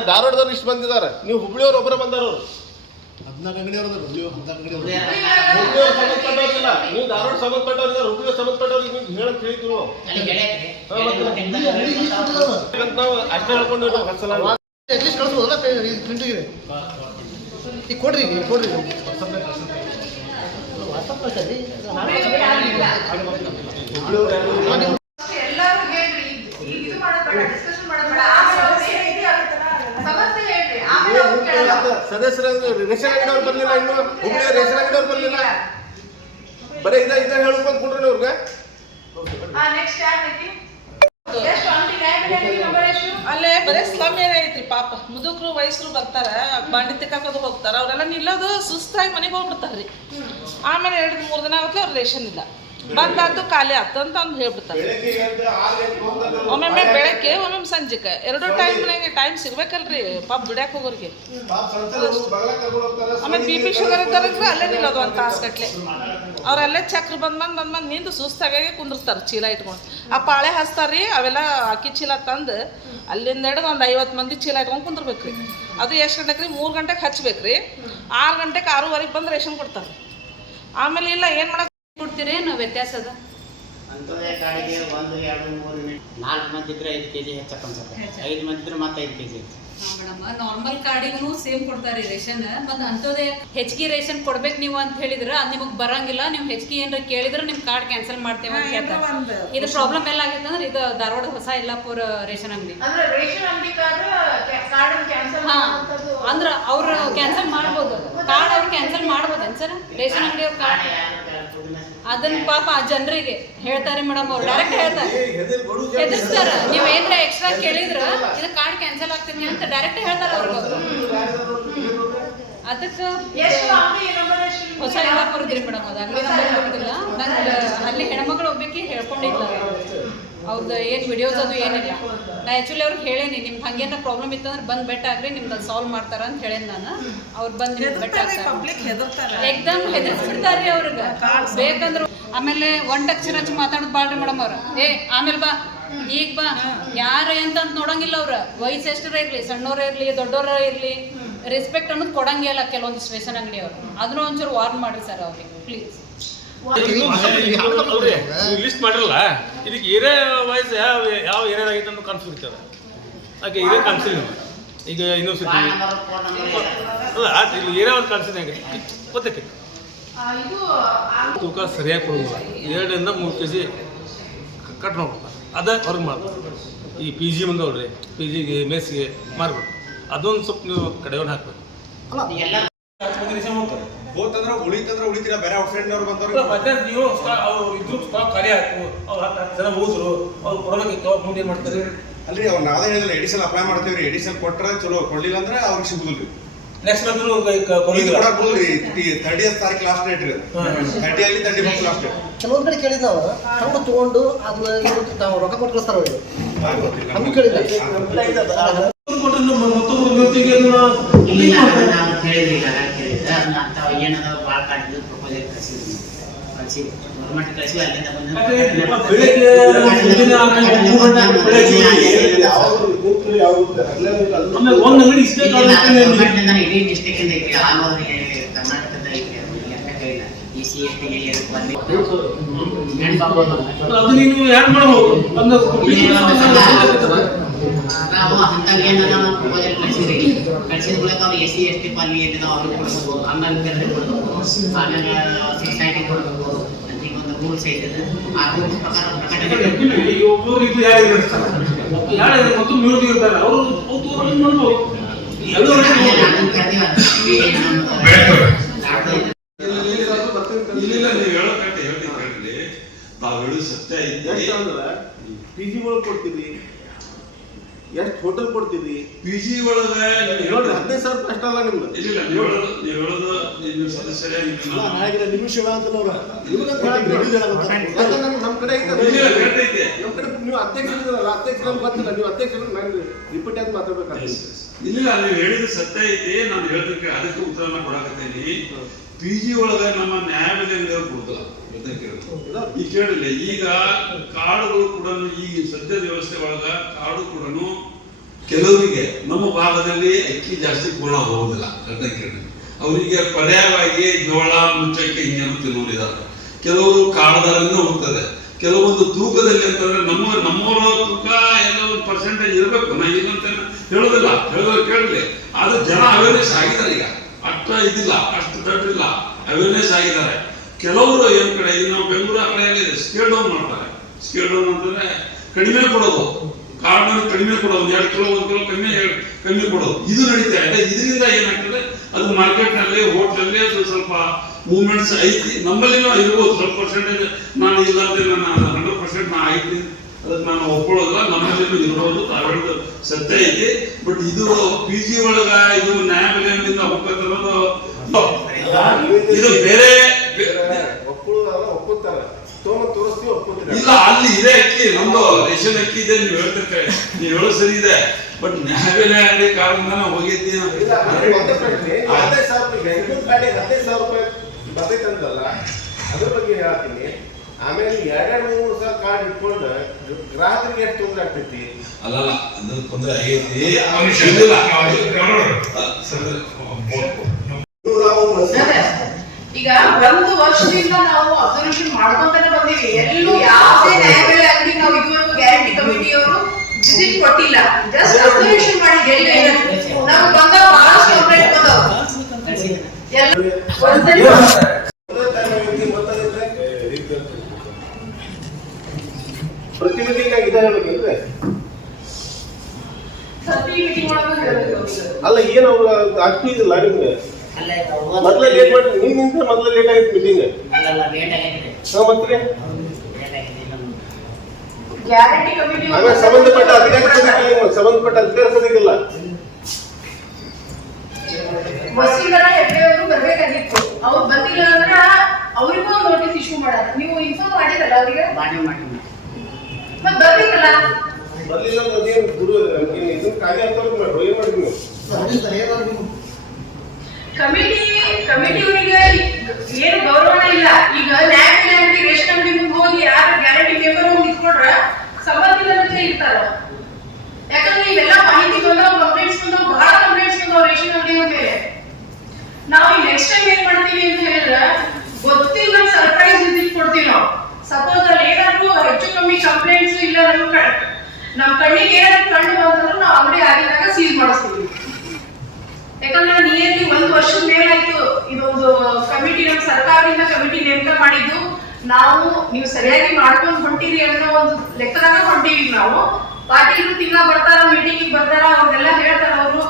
ಧಾರವಾಡದವ್ರು ಇಷ್ಟು ಬಂದಿದ್ದಾರೆ. ನೀವು ಹುಬ್ಳಿಯವ್ರು ಒಬ್ಬರೇ ಬಂದಾರ ಅವ್ರು. ಹುಬ್ಳಿಯವ್ರು ಸಂಬಂಧಪಟ್ಟವ್ರಿಲ್ಲ ನೀವು ಧಾರವಾಡ ಸಂಬಂಧಪಟ್ಟವ್ರಿದ್ದಾರೆ ಹುಬ್ಳಿಯವ್ರು ಸಂಬಂಧಪಟ್ಟವ್ರಿಗೆ ನೀವು ಹೇಳಕ್ ಹೇಳಿದ್ರು. ನಾವು ಅಷ್ಟೇ ಹೇಳ್ಕೊಂಡು ಕಳಿಸ್ಬೋದಲ್ಲ ಪ್ರಿಂಟಿಗೆ ಈಗ ಕೊಡ್ರಿ ಕೊಡ್ರಿ. ವಾಟ್ಸಪ್ ಕಳ್ಸರಿ ಸದಸ್ಯರ ರೇಷನ್ ಅಂಗಡಿಯವ್ರು ಇನ್ನು ರೇಷನ್ ಬರೀ ಇದ ಇದ ಅಲ್ಲೇ ಬರೇ ಸ್ಲಮ್ ಏರಿಯಾ ಐತ್ರಿ ಪಾಪ? ಮುದುಕರು ವಯಸ್ಸರು ಬರ್ತಾರ ಬಾಂಡಿ ತಿಕ್ಕಾಕೋದು ಹೋಗ್ತಾರ, ಅವರೆಲ್ಲ ನಿಲ್ಲೋದು ಸುಸ್ತಾಗಿ ಮನೆಗೆ ಹೋಗ್ಬಿಡ್ತಾರ್ರಿ ಆಮೇಲೆ ಎರಡು ಮೂರು ದಿನ ಆಗುತ್ತೆ ಅವ್ರ ರೇಷನ್ ಇಲ್ಲ. ಬಂದಾತು ಖಾಲಿ ಆಯ್ತು ಅಂತ ಅಂದು ಹೇಳ್ಬಿಡ್ತಾರೆ. ಒಮ್ಮೊಮ್ಮೆ ಬೆಳಗ್ಗೆ, ಒಮ್ಮೊಮ್ಮೆ ಸಂಜೆಗೆ ಎರಡು ಟೈಮ್ನಾಗೆ ಟೈಮ್ ಸಿಗ್ಬೇಕಲ್ರಿ, ಪಾಪ ಬಿಡಕ್ಕೆ ಹೋಗೋರಿಗೆ. ಆಮೇಲೆ ಬಿ ಪಿ ಶುಗರ್ ಇದ್ದಾರಂದ್ರೆ ಅಲ್ಲೇ ನಿಲ್ಲೋದು ಒಂದು ತಾಸು ಗಟ್ಲೆ. ಅವ್ರಲ್ಲೇ ಚಕ್ರ ಬಂದ್ ಬಂದ್ ಬಂದ್ ಬಂದ್ ನಿಂದು ಸುಸ್ತಾಗೆ ಕುಂದಿರ್ತಾರೆ ಚೀಲ ಇಟ್ಕೊಂಡು. ಆ ಪಾಳೆ ಹಚ್ತಾರ್ರಿ, ಅವೆಲ್ಲ ಅಕ್ಕಿ ಚೀಲ ತಂದು ಅಲ್ಲಿಂದ ಹಿಡಿದು ಒಂದು ಐವತ್ತು ಮಂದಿ ಚೀಲ ಇಟ್ಕೊಂಡು ಕುಂದಿರ್ಬೇಕ್ರಿ. ಅದು ಎಷ್ಟು ಗಂಟೆಗೆ ರೀ ಮೂರು ಗಂಟೆಗೆ ಹಚ್ಬೇಕ್ರಿ. ಆರು ಗಂಟೆಗೆ ಆರೂವರೆಗೆ ಬಂದು ರೇಷನ್ ಕೊಡ್ತಾರೆ ಆಮೇಲೆ ಇಲ್ಲ, ಏನು ಮಾಡಕ್ ಕೊಡ್ತೀರೇನು ವ್ಯತ್ಯಾಸ ಅದ ಒಂದು ಎರಡು ಮೂರು ನಾಲ್ಕು ಮಂದಿ ಇದ್ರೆ ಐದು ಕೆ ಜಿ ಹೆಚ್ಚಕ್ಕೆ ಅನ್ಸುತ್ತೆ ಐದು ಮಂದಿ ಇದ್ರೆ ಮತ್ತೆ ಐದು ಕೆಜಿ ಮೇಡಮ್ ನಾರ್ಮಲ್ ಕಾರ್ಡಿಗೂ ಸೇಮ್ ಕೊಡ್ತಾರೆ ರೇಷನ್. ಮತ್ತು ಅಂಥದ್ದೇ ಹೆಚ್ಚಿಗೆ ರೇಷನ್ ಕೊಡ್ಬೇಕು ನೀವು ಅಂತ ಹೇಳಿದ್ರೆ ಅದು ನಿಮಗೆ ಬರಂಗಿಲ್ಲ. ನೀವು ಹೆಚ್ಚಿಗೆ ಏನಾರ ಕೇಳಿದ್ರೆ ನಿಮ್ಮ ಕಾರ್ಡ್ ಕ್ಯಾನ್ಸಲ್ ಮಾಡ್ತೇವೆ ಅಂತ ಹೇಳ್ತಾರೆ. ಇದು ಪ್ರಾಬ್ಲಮ್ ಎಲ್ಲ ಆಗೈತೆ ಅಂದ್ರೆ ಇದು ಧಾರವಾಡ ಹೊಸ ಯಲ್ಲಾಪುರ ರೇಷನ್ ಅಂಗಡಿ. ಅಂದ್ರೆ ರೇಷನ್ ಅಂಗಡಿ ಕಾರ್ಡ್ ಕಾರ್ಡ್ ಕ್ಯಾನ್ಸಲ್ ಹಾ. ಅಂದ್ರೆ ಅವ್ರು ಕ್ಯಾನ್ಸಲ್ ಮಾಡ್ಬೋದು. ಕಾರ್ಡ್ ಅವ್ರು ಕ್ಯಾನ್ಸಲ್ ಮಾಡ್ಬೋದೇನು ಸರ್? ರೇಷನ್ ಅಂಗಡಿ ಅವ್ರ ಕಾರ್ಡ್ ಅದನ್ನ ಪಾಪ ಆ ಜನರಿಗೆ ಹೇಳ್ತಾರೆ ಮೇಡಮ್ ಅವ್ರು ಡೈರೆಕ್ಟ್ ಹೇಳ್ತಾರೆ. ಹೆದರ್ಸ್ತಾರ. ನೀವ್ ಏನ್ರ ಎಕ್ಸ್ಟ್ರಾ ಕೇಳಿದ್ರ ಇದು ಕಾರ್ಡ್ ಕ್ಯಾನ್ಸಲ್ ಆಗ್ತೀನಿ ಅಂತ ಡೈರೆಕ್ಟ್ ಹೇಳ್ತಾರ ಅವ್ರಿಗೆ ಅದಕ್ಕೆ ಹೊಸ ಅಂಗಡಿ ಬರುದ್ರಿ ಮೇಡಮ್ ಅದು ನಂಬರ್ ಗೊತ್ತಿಲ್ಲ ನಂಗೆ ಅಲ್ಲಿ ಹೆಣ್ಮಕ್ಳು ಒಬ್ಬಕ್ಕೆ ಹೇಳ್ಕೊಂಡಿಲ್ಲ ಅವ್ರದ್ದು ಏನು ವಿಡಿಯೋಸ್ ಅದು ಏನಿಲ್ಲ. ನಾ ಆ್ಯಕ್ಚುಲಿ ಅವ್ರಿಗೆ ಹೇಳೇನಿ ನಿಮ್ಗೆ ಹಂಗೇನ ಪ್ರಾಬ್ಲಮ್ ಇತ್ತಂದ್ರೆ ಬಂದು ಬೆಟ್ಟ ಆಗ್ರಿ ನಿಮ್ದು ಅದು ಸಾಲ್ವ್ ಮಾಡ್ತಾರ ಅಂತ ಹೇಳೇನಿ ನಾನು. ಅವ್ರು ಬಂದು ನಿಮ್ಗೆ ಬೆಟ್ಟ ಎಕ್ದಮ್ ಹೆದರ್ಸ್ಬಿಡ್ತಾರ್ರಿ ಅವ್ರಿಗೆ. ಬೇಕಂದ್ರೆ ಆಮೇಲೆ ಒನ್ ಟಚ್ ಹಚ್ಚಿ ಮಾತಾಡೋದು ಬಾಳ್ರಿ ಮೇಡಮ್ ಅವ್ರ. ಏ ಆಮೇಲೆ ಬಾ ಈಗ ಬಾ. ಯಾರ ಅಂತ ನೋಡಂಗಿಲ್ಲ ಅವ್ರ. ವಯಸ್ಸು ಎಷ್ಟರ ಇರ್ಲಿ ಸಣ್ಣವ್ರ ಇರಲಿ ದೊಡ್ಡವ್ರ ಇರ್ಲಿ. ರೆಸ್ಪೆಕ್ಟ್ ಅನ್ನೋದು ಕೊಡಂಗಿಲ್ಲ ಕೆಲವೊಂದು ಸ್ಟೇಷನ್ ಅಂಗಡಿಯವರು ಅದನ್ನ ಒಂಚೂರು ವಾರ್ನ್ ಮಾಡಿ ಸರ್ ಅವ್ರಿಗೆ ಪ್ಲೀಸ್ ಲಿಸ್ಟ್ ಮಾಡಿರಲ್ಲ? ಇದಕ್ಕೆ ಏರಿಯಾ ವೈಸ್ ಯಾವ ಯಾವ ಏರಿಯಾದಾಗೈತೆ ಅಂತ ಕನ್ಸು ಇರ್ತದೆ. ಅದಕ್ಕೆ ಏರಿಯಾ ಕನ್ಸಿಲ್ ಈಗ ಯೂನಿವರ್ಸಿಟಿ ಅಲ್ಲ ಇಲ್ಲಿ ಏರಿಯಾ ಒಂದು ಕನ್ಸಿಲ್ ಹೆಂಗೆ? ಇದು ಆ, ತೂಕ ಸರಿಯಾಗಿ ಕೊಡೋದಿಲ್ಲ ಎರಡರಿಂದ ಮೂರು ಕೆ ಜಿ ಕಟ್ ಮಾಡ್ಬಿಡ್ತಾರೆ ಅದ ಹೊರಗೆ ಮಾಡ್ತಾರೆ ಈ ಪಿ ಜಿ ಬಂದವ್ರಿ ಪಿ ಜಿಗೆ ಮೆಸ್ಗೆ ಮಾರ್ಬೇಕು ಅದೊಂದು ಸ್ವಲ್ಪ ನೀವು ಕಡೆಯವ್ರು ಹಾಕ್ಬೇಕು. ಎಲ್ಲ ಹೋತಂದ್ರೆ ಉಳಿತಂದ್ರ ಉಳಿತೀರ? ಬೇರೆ ಫ್ರೆಂಡ್ ಬಂದವ್ರು ಮತ್ತೆ ನೀವು ಅವ್ರು ಇದ್ರು ಸ್ಟಾಕ್ ಖಾಲಿ ಆಯ್ತು. ಅವ್ರು ಹತ್ತು ಹತ್ತು ಜನ ಹೋದ್ರು. ಅವ್ರು ಕೊಡಬೇಕಿತ್ತು ಅವ್ರು ಮುಂದೆ ಮಾಡ್ತಾರೆ? ಅಲ್ರಿ ಅವ್ರು ನಾವೇ ಹೇಳಿದ್ರೆ ಎಡಿಷನ್ ಅಪ್ಲೈ ಮಾಡ್ತೇವ್ರಿ ಎಡಿಷನ್ ಕೊಟ್ಟರೆ ಚಲೋ ಕೊಡ್ಲಿಲ್ಲ ಅಂದ್ರೆ ಅವ್ರಿಗೆ ಸಿಗುದಿಲ್ಲ ನೆಕ್ಸ್ಟ್ ಬಂದ್ರು ಕೊಡಕ್ ತರ್ಟಿ ತಾರೀಕು ಲಾಸ್ಟ್ ಡೇಟ್ ರೀ ತರ್ಟಿ ಅಲ್ಲಿ ತರ್ಟಿ ಫಸ್ಟ್ ಲಾಸ್ಟ್ ಡೇಟ್ ಕೆಲವೊಂದ್ ಕಡೆ ಕೇಳಿದ್ ನಾವು ಹಂಗ ತಗೊಂಡು ಅದನ್ನ ರೊಕ್ಕ ಕೊಟ್ಟು ಕಳಿಸ್ತಾರ ಅವ್ರಿಗೆ ಹಂಗ ಕೇಳಿಲ್ಲ. ಮತ್ತೊಂದು ಜೊತೆಗೆ ಇಲ್ಲ ನಾವು ಕೇಳಿದ್ರಿ ಕೇಳಿದ್ರೆ ಅದನ್ನ ಅಂಥವು ಏನದಾವ ಭಾಳ ಕಾಡಿದ್ದು ಪ್ರಪೋಸಲ್ ಕಳಿಸಿದ್ವಿ ಕಳ್ಸಿ ಗೌರ್ಮೆಂಟ್ ಕಳ್ಸಿ ಅಲ್ಲಿಂದ ಬಂದು ಯಾಕೆ ಬೆಳಿಗ್ಗೆ ಮುಂಜಾನೆ ಆದ್ಮೇಲೆ ಮೂರು ಗಂಟೆ ಬೆಳಿಗ್ಗೆ ಆಮೇಲೆ ಒಂದು ಅಂಗಡಿ ಇಷ್ಟೇ ಕಾಲ ಗೌರ್ಮೆಂಟ್ನಿಂದ ಇಡೀ ಡಿಸ್ಟಿಕ್ ಇಂದ ಐತಿ ಆಲ್ ಓವರ್ ಕರ್ನಾಟಕದ ಐತಿ ಅದು ಲೆಕ್ಕ ಕೈಲ ಈ ಸಿ ಎಸ್ ಟಿಗೆ ಬಂದು ಮಾಡಬಹುದು ಒಂದು ನಾವು ಅಂತಾಗ ಏನಾರ ನಾವು ಪ್ರಪೋಸಲ್ ಮೂಲಕ ಅವ್ರು ಎಸ್ ಸಿ ಎಸ್ ಟಿ ಪಾಲಿ ಏನಿದಾವ ಅವ್ರಿಗೆ ಕೊಡ್ಬೇಕು ಅಂಗವಿಕಲರಿಗೆ ಕೊಡ್ಬೇಕು ಆಮೇಲೆ ಸಿಕ್ಸ್ ನೈಂಟಿ ಕೊಡ್ಬೇಕು ರೂಲ್ಸ್ ಐತೆ ಆ ರೂಲ್ಸ್ ಪ್ರಕಾರ ಪ್ರಕಟಣೆ ಈ ಒಬ್ಬರು ಇದು ಯಾರು ಇರ್ತಾರೆ? ಯಾರು ಮತ್ತು ಮ್ಯೂಟ್ ಇರ್ತಾರೆ. ಅವರು ಅವ್ರು ಮಾಡ್ಬೋದು ಎಲ್ಲರೂ ಇಲ್ಲ. ನೀವು ಹೇಳೋ ಕಟ್ಟೆ ಹೇಳಿ ಹೇಳಿ ತಾವು ಹೇಳೋದು ಸತ್ಯ ಇದ್ದ ಪಿ ಜಿಗಳು ಕೊಡ್ತೀರಿ. ಎಷ್ಟು ಹೋಟೆಲ್ ಕೊಡ್ತೀವಿ ಪಿ ಜಿ ಒಳಗ ಹೇಳೋದು ಹದಿನೈದು ಸಾವಿರ ರೂಪಾಯಿ ಅಷ್ಟಲ್ಲ ನಿಮ್ದು. ಇಲ್ಲ ನೀವು ಹೇಳೋದು ನೀವು ಹೇಳೋದು ನಿಮ್ಮ ಸದಸ್ಯರೇ ಕಡೆ ಐತೆ ಅದು. ಇಲ್ಲ ಕರೆಕ್ಟ್ ಐತೆ. ನಮ್ ಕಡೆ ನೀವು ಅಧ್ಯಕ್ಷರಿದ್ದೀರಲ್ಲ ಗೊತ್ತಿಲ್ಲ ನೀವು ಅಧ್ಯಕ್ಷರು ನಂಗೆ ರಿಪೀಟ್ ಆಗಿ ಮಾತಾಡ್ಬೇಕಾಗ್ತದೆ ಇಲ್ಲ ನೀವು ಹೇಳಿದ ಸತ್ಯ ಐತಿ ನಾನು ಹೇಳೋದಕ್ಕೆ ಅದಕ್ಕೆ ಉತ್ತರ ಕೊಡಕತ್ತೇನಿ. ಪಿ ಜಿ ಒಳಗ ನಮ್ಮ ನ್ಯಾಯಾಲಯ ಕೊಡುದಿಲ್ಲ. ಈ ಕೇಳಿಲ್ಲ ಈಗ ಕಾಡುಗಳು ಕೂಡ ಈ ಸದ್ಯದ ವ್ಯವಸ್ಥೆ ಒಳಗ ಕಾಡು ಕೂಡ ಕೆಲವರಿಗೆ ನಮ್ಮ ಭಾಗದಲ್ಲಿ ಅಕ್ಕಿ ಜಾಸ್ತಿ ಗುಣ ಹೋಗುದಿಲ್ಲ ಅಂತ ಅವರಿಗೆ ಪರ್ಯಾಯವಾಗಿ ಜೋಳ ಮುಚ್ಚಕ್ಕೆ ಹಿಂಗೇನು ತಿನ್ನೋದಿದ್ದಾರೆ ಕೆಲವರು ಕಾಡದಲ್ಲಿಂದ ಹೋಗ್ತದೆ ಕೆಲವೊಂದು ತೂಕದಲ್ಲಿ ಅಂತಂದ್ರೆ ನಮ್ಮ ನಮ್ಮವರ ತೂಕ ಎಲ್ಲ ಒಂದು ಪರ್ಸೆಂಟೇಜ್ ಇರಬೇಕು. ನಾ ಏನಂತ ಹೇಳೋದಿಲ್ಲ. ಹೇಳೋದು ಕೇಳಲಿ ಆದ್ರೆ ಜನ ಅವೇರ್ನೆಸ್ ಆಗಿದ್ದಾರೆ ಈಗ. ಅಷ್ಟ ಇದಿಲ್ಲ. ಅಷ್ಟು ದೊಡ್ಡಿಲ್ಲ. ಅವೇರ್ನೆಸ್ ಆಗಿದ್ದಾರೆ. ಕೆಲವರು ಏನ್ ಕಡೆ, ಇದು ನಾವು ಬೆಂಗಳೂರು ಆ ಕಡೆ ಸ್ಕೇಲ್ ಡೌನ್ ಮಾಡ್ತಾರೆ. ಸ್ಕೇಲ್ ಡೌನ್ ಅಂತಂದ್ರೆ ಕಡಿಮೆ ಕೊಡೋದು. ಕಾರ್ಡ್ ಕಡಿಮೆ ಕೊಡೋದು. ಒಂದು ಎರಡು ಕಿಲೋ, ಒಂದು ಕಿಲೋ ಕಮ್ಮಿ ಕಮ್ಮಿ ಕೊಡೋದು. ಇದು ನಡೀತಾ ಇದೆ. ಇದರಿಂದ ಏನಾಗ್ತದೆ? ಅದು ಮಾರ್ಕೆಟ್ನಲ್ಲಿ ಹೋಟ್ಲಲ್ಲಿ ಅದು ಸ್ವಲ್ಪ ಮೂವ್ಮೆಂಟ್ಸ್ ಐತಿ. ನಮ್ಮಲ್ಲಿನೂ ಇರ್ಬೋದು. ಸ್ವಲ್ಪ ಪರ್ಸೆಂಟೇಜ್ ನಾನು ಇಲ್ಲ ಅಂತ ನಾನು ಹಂಡ್ರೆಡ್ ಪರ್ಸೆಂಟ್ ನಾ ಐತಿ. ಅದಕ್ಕೆ ನಾನು ಒಪ್ಕೊಳ್ಳೋದಿಲ್ಲ. ನಮ್ಮಲ್ಲಿನೂ ಇರ್ಬೋದು. ತಾವು ಹೇಳಿದ್ದು ಸತ್ಯ ಐತಿ. ಬಟ್ ಇದು ಪಿ ಜಿ ಒಳಗ ಇದು ನ್ಯಾಯಾಲಯದಿಂದ ಹೋಗ್ಬೇಕನ್ನೋದು ಇದು ಬೇರೆ ಒಪ್ಪುಳಲ್ಲ ಒಪ್ಪುತ್ತಾರೆ ತೋಮ ತೋರಿಸ್ತೀವಿ ಒಪ್ಪುತ್ತೀರಿ ಇಲ್ಲ ಅಲ್ಲಿ ಇದೆ ಅಕ್ಕಿ ನಮ್ದು ರೇಷನ್ ಅಕ್ಕಿ ಇದೆ ನೀವು ಹೇಳ್ತಿರ್ತಾರೆ ನೀವು ಹೇಳೋ ಸರಿ ಇದೆ ಬಟ್ ನ್ಯಾಯಾಲಯ ಅಂಗಡಿ ಕಾರಣದಿಂದ ಇಲ್ಲ ಒಂದೇ ಪ್ರಶ್ನೆ ಹದಿನೈದು ಸಾವಿರ ರೂಪಾಯಿ ಬೆಂಗಳೂರು ಗಾಡಿಗೆ ಹದಿನೈದು ಸಾವಿರ ರೂಪಾಯಿ ಬರ್ತೈತೆ ಅಂತಲ್ಲ ಅದ್ರ ಬಗ್ಗೆ ಹೇಳ್ತೀನಿ ಆಮೇಲೆ ಎರಡೆರಡು ಮೂರು ಸಾವಿರ ಕಾರ್ಡ್ ಇಟ್ಕೊಂಡು ಗ್ರಾಹಕರಿಗೆ ಎಷ್ಟು ತೊಂದರೆ ಆಗ್ತೈತಿ ಅಲ್ಲಲ್ಲ ಅದು ತೊಂದರೆ ಆಗೈತಿ ಇಲ್ಲ. ಈಗ ಒಂದು ವರ್ಷದಿಂದ ನಾವು ಅಬ್ಸರ್ವೇಷನ್ ಮಾಡ್ಕೊಂತಾನೆ ಬಂದೀವಿ. ಎಲ್ಲೂ ಯಾವುದೇ ನ್ಯಾಯಬೆಲೆ ಅಂಗಡಿ ನಾವು ಇದುವರೆಗೂ ಗ್ಯಾರಂಟಿ ಕಮಿಟಿಯವರು ವಿಸಿಟ್ ಕೊಟ್ಟಿಲ್ಲ. ಜಸ್ಟ್ ಅಬ್ಸರ್ವೇಷನ್ ಮಾಡಿ ಗೆಲ್ಲ ನಮ್ಗೆ ಬಂದ ಬಹಳಷ್ಟು ಕಂಪ್ಲೇಂಟ್ ಬಂದವು. ಒಂದ್ಸರಿ ಪ್ರತಿ ಮೀಟಿಂಗ್ ಇದೆ ಹೇಳ್ಬೇಕಿಲ್ವೇ ಪ್ರತಿ ಮೀಟಿಂಗ್ ಒಳಗೂ ಹೇಳ್ಬೇಕು ಅವ್ರಿಗೆ. ಅಲ್ಲ, ಏನು ಅವ್ರು ಇದಿಲ್ಲ ನಿಮ್ಗೆ ಮೊದಲೇ ಲೇಟ್ ಮಾಡಿ ನಿಮ್ಮಿಂದ ಮೊದಲೇ ಲೇಟ್ ಆಗಿತ್ತು ಮೀಟಿಂಗ್ ಅಲ್ಲಲ್ಲ ಲೇಟ್ ಆಗಿದೆ ಮತ್ತೆ? ಗ್ಯಾರಂಟಿ ಕಮಿಟಿ ಸಂಬಂಧಪಟ್ಟ ಅಧಿಕಾರಿ ಸಮಿತಿ ಸಂಬಂಧಪಟ್ಟ ಅಧಿಕಾರಿ ಹೆಗ್ಡೆ ಅವರು ಬರ್ಬೇಕಾಗಿತ್ತು. ಅವ್ರು ಬಂದಿಲ್ಲ ಅಂದ್ರೆ ಅವ್ರಿಗೂ ಒಂದು ನೋಟಿಸ್ ಇಶ್ಯೂ ಮಾಡಾರ ನೀವು ಇನ್ಫಾರ್ಮ್ ಮಾಡಿರಲ್ಲ ಅವರಿಗೆ? ಮಾಡಿ ಮಾಡಿ ಬರ್ಬೇಕಲ್ಲ? ಬರ್ಲಿಲ್ಲ ಅಂದ್ರೆ ಅದೇನು ಗುರು ಇದನ್ನ ಕಾರ್ಯ ಅಂತ ಸರಿ ಸರಿ ನೀವು? ಕಮಿಟಿ, ಕಮಿಟಿಯವರಿಗೆ ಏನು ಗೌರವನ ಇಲ್ಲ. ಈಗ ನ್ಯಾಯ ರೇಷನ್ ಮುಂದೆ ಹೋಗಿ ಯಾರು ಗ್ಯಾರಂಟಿ ಮೆಂಬರ್ ಹೋಗಿ ನಿಂತ್ಕೊಂಡ್ರ ಸಂಬಂಧಿಕರಂತೆ ಇರ್ತಾರ ಯಾಕಂದ್ರೆ ಇವೆಲ್ಲ ಮಾಹಿತಿ ಬಂದವು ಕಂಪ್ಲೇಂಟ್ಸ್ ಬಂದವು, ಬಹಳ ಕಂಪ್ಲೇಂಟ್ಸ್ ಬಂದವು ರೇಷನ್ ಅಂಗಡಿಯ ಮೇಲೆ ನಾವು ನೆಕ್ಸ್ಟ್ ಟೈಮ್ ಏನ್ ಮಾಡ್ತೀವಿ ಅಂತ ಹೇಳಿದ್ರೆ, ಗೊತ್ತಿಲ್ಲ ಸರ್ಪ್ರೈಸ್ ವಿಸಿಟ್ ಕೊಡ್ತೀವಿ ನಾವು. ಸಪೋಸ್ ಅಲ್ಲಿ ಏನಾದ್ರು ಹೆಚ್ಚು ಕಮ್ಮಿ ಕಂಪ್ಲೇಂಟ್ಸ್ ಇಲ್ಲ ನಮ್ಮ ಕ- ನಮ್ಮ ಕಣ್ಣಿಗೆ ಏನಾದ್ರು ಕಂಡು ಬಂತಂದ್ರೆ ನಾವು ಅಂಗಡಿ ಆಗಿದ್ದಾಗ ಸೀಲ್ ಮಾಡಿಸ್ತೀವಿ. ಯಾಕಂದ್ರೆ ನಿಯರ್ಲಿ ಒಂದು ವರ್ಷದ ಮೇಲಾಯ್ತು ಇದೊಂದು ಕಮಿಟಿ ನಮ್ಮ ಸರ್ಕಾರದಿಂದ ಕಮಿಟಿ ನೇಮಕ ಮಾಡಿದ್ದು. ನಾವು ನೀವು ಸರಿಯಾಗಿ ಮಾಡ್ಕೊಂಡು ಹೊಂಟಿರಿ ಅನ್ನೋ ಒಂದು ಲೆಕ್ಕದಾಗ ಹೊಂಟಿವಿ ನಾವು. ಪಾಟೀಲ್ ತಿಂಗಳ ಬರ್ತಾರ ಮೀಟಿಂಗ್ ಬರ್ತಾರ, ಅವ್ರನ್ನೆಲ್ಲ ಹೇಳ್ತಾರ ಅವರು.